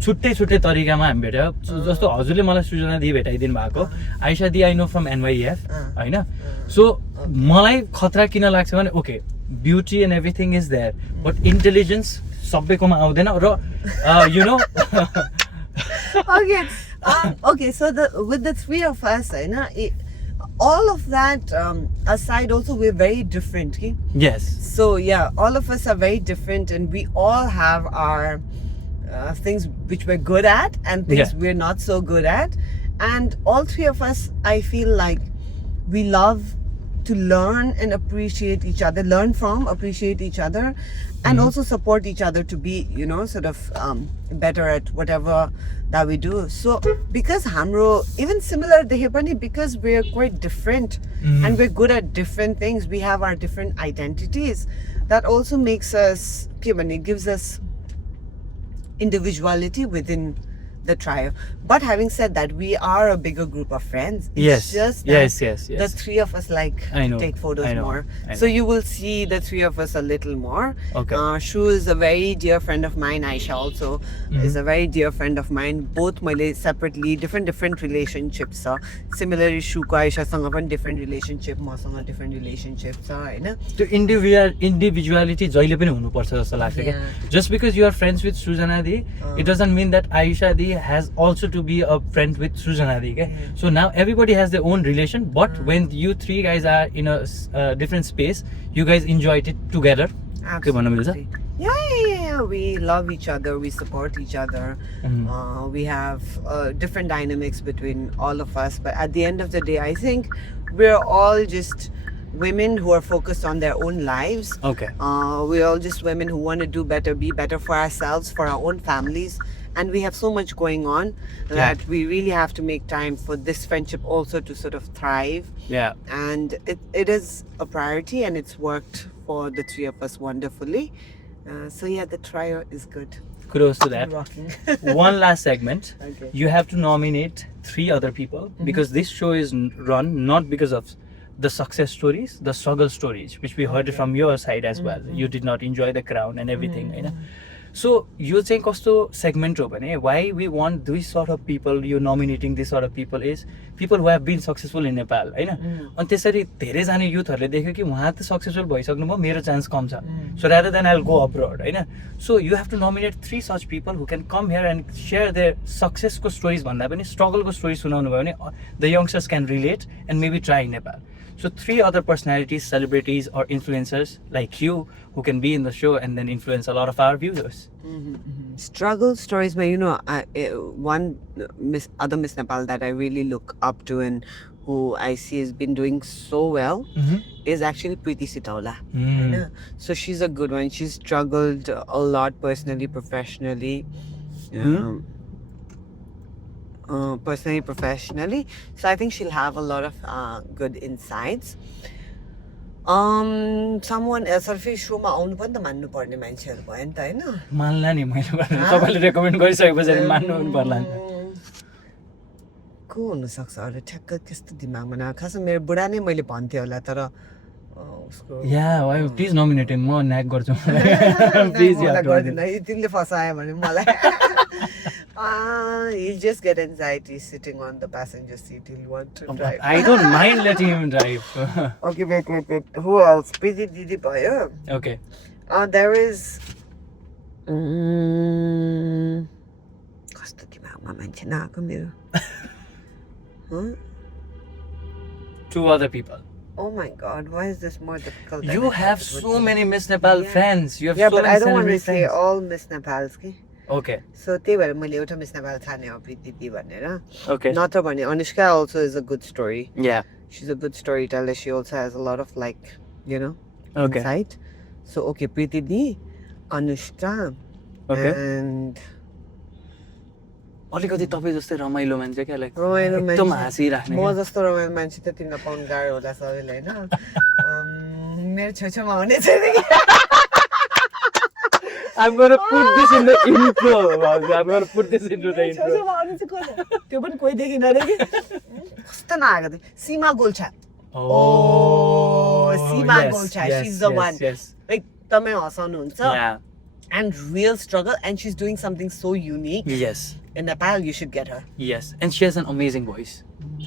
छुट्टै छुट्टै तरिकामा हामी भेट्यो. जस्तो हजुरले मलाई सृजना दी भेटाइदिनु भएको, Aisha di I know from NYEF हैन. सो मलाई खतरा किन लाग्छ भने okay beauty and everything is there but intelligence सबैकोमा आउँदैन र you know. Okay, so with the three of us, all of that aside, also we're very different. Okay? Yes. So yeah, all of us are very different, and we all have our things which we're good at and things we're not so good at. And all three of us, I feel like we love to learn and appreciate each other, learn from, appreciate each other, and also support each other to be, you know, sort of better at whatever that we do. So because hamro, even similar dehe pani, because we're quite different and we're good at different things, we have our different identities. That also makes us, gives us individuality within the trio. But having said that, we are a bigger group of friends. It's Yes. just that Yes. the three of us like I know. to take photos I know. more. I So know. you will see the three of us a little more. Okay. Shu is a very dear friend of mine. Aisha also is a very dear friend of mine. Both मैले separately different relationships छ. Similarly, Shu को Aisha सँग पनि different relationship, मसँग different relationship छ, हैन? त्यो individuality जहिले पनि हुनुपर्छ जस्तो लाग्छ क्या. Yeah. Just because you are friends with Sujana Di, it doesn't mean that Aisha Di has also to be a friend with Sujana Di. Okay? So now everybody has their own relation, but when you three guys are in a different space, you guys enjoyed it together. के भन्न मिल्छ? Absolutely. Yeah. We love each other. We support each other. We have different dynamics between all of us. But at the end of the day, I think we're all just women who are focused on their own lives. Okay. We're all just women who want to do better, be better for ourselves, for our own families. And we have so much going on that we really have to make time for this friendship also to sort of thrive. Yeah. And it is a priority, and it's worked for the three of us wonderfully. So yeah, the trio is good. Kudos to that. Rocking. One last segment. Okay. You have to nominate 3 other people because this show is run not because of the success stories, the struggle stories, which we heard it from your side as well. You did not enjoy the crown and everything, you know. So you think also segment ho bhane, why we want this sort of people, you nominating this sort of people is people who have been successful in Nepal, हैन. अनि त्यसरी धेरै जना युथहरुले देख्यो कि उहाँ त successful भइसक्नु भयो, मेरो चान्स कम छ. So rather than I'll go abroad, Hahn. So you have to nominate 3 such people who can come here and share their success ko stories भन्दा पनि struggle ko stories सुनाउनु भयो भने the youngsters can relate and maybe try in Nepal. So 3 other personalities, celebrities or influencers like you who can be in the show and then influence a lot of our viewers. Struggle stories, but you know, one other Miss Nepal that I really look up to and who I see has been doing so well is actually Preeti Sitaula. Yeah. So she's a good one. She's struggled a lot personally, professionally. Professionally. So I think she'll have a lot of good insights. Someone else, फेरि शोमा आउनु पनि त मान्नु पर्ने मान्छेहरु भयो नि त हैन? मान्ला नि मैले तपाईले रेकमेन्ड गरिसकेपछि मान्नु पनि पर्ला नि. को हुन सक्छ अरे ठ्याक्क त्यस्तो दिमागमा न खास मेरो बुढा नै मैले भन्थे होला तर उसको Yeah, why please nominate him. म न्याक गर्छु. Please यार गर्दिन. तिमीले फसायो भने मलाई he'll just get anxiety sitting on the passenger seat. He'll want to drive. I don't mind letting him drive. Okay, wait. Who else? Preeti Didi bhayo. Okay. There is कस्तो दिमागमा मान्छे नआएको मेरो. 2 other people. Oh my god, why is this more difficult? than You I have thought it so would be? many Miss Nepal fans. You have Yeah, so but many I don't want to celebrity say friends. all Miss Nepals ki. Okay. So त्यही भएर मैले एउटा Miss Nepal छाने हो प्रीति दिदी भनेर. Okay. नत्र भने Anushka also is a good story. Yeah. She's a good storyteller. She also has a lot of Okay. insight. So okay, Preeti Di, Anushka, Okay. and अलिकति तपाईँ जस्तै रमाइलो मान्छे क्या लाइक रमाइलो एकदम मान्छे. हाँसिराख्ने म जस्तो रमाइलो मान्छे त तिमीलाई पाउनु गाह्रो होला सबैलाई होइन. मेरो छेउछाउमा हुने छैन कि. I'm gonna put this in the intro. I'm gonna put this into the intro. छेउछाउमा आउने चाहिँ को छ? त्यो पनि कोही देखिन अरे कि. कस्तो नआएको थियो. सीमा गोल्छा. सीमा Golchha. She's the one. Yes. एकदमै हँसाउनुहुन्छ. Yeah. And real struggle, and she's doing something so unique. Yes. In Nepal, you should get her. Yes. And she has an amazing voice.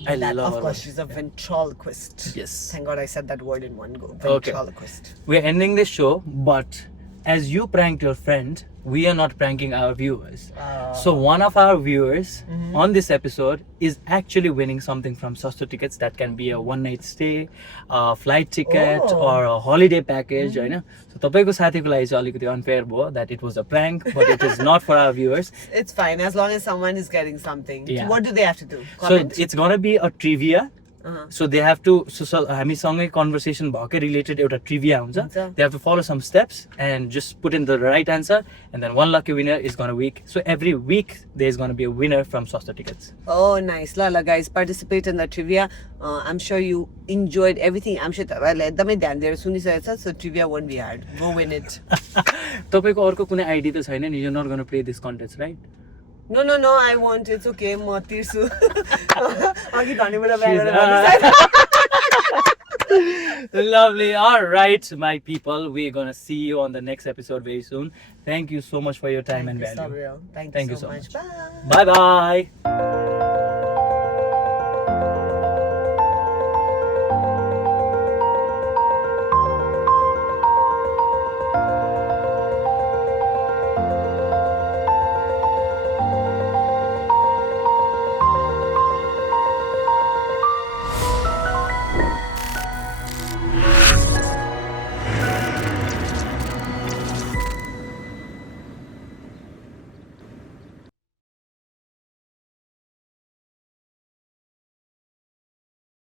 I love her. Of course, she's a ventriloquist. Yes. Thank God I said that word in one go. Okay. Ventriloquist. We're ending this show, but as you pranked your friend, we are not pranking our viewers. So one of our viewers on this episode is actually winning something from Sasto Tickets. That can be a one-night stay, a flight ticket, or a holiday package. होइन? So तपाईँको साथीको लागि चाहिँ अलिकति unfair भयो that it was a prank, but it is not for our viewers. It's fine as long as someone is getting something. Yeah. What do they have to do? So Comment? it's gonna be a trivia So they have to so हामीसँगै conversation भएकै related एउटा trivia हुन्छ. हुन्छ. They have to follow some steps and just put in the right answer, and then one lucky winner is gonna week. So every week there's gonna be a winner from Swasta Tickets. Oh, nice. Lala, guys, participate in the trivia. I'm sure you enjoyed everything. I'm sure एकदमै ध्यान दिएर सुनिसकेको छ. So trivia won't be hard. Go win it. तपाईको अर्को कुनै ID त छैन नि? You're not gonna play this contest, right? No, I won't. It's okay. म तिर्छु. अघि धनीबाट Lovely. All right, my people. We're gonna see you on the next episode very soon. Thank you so much for your time and value. Thank you so much. Bye. Bye bye.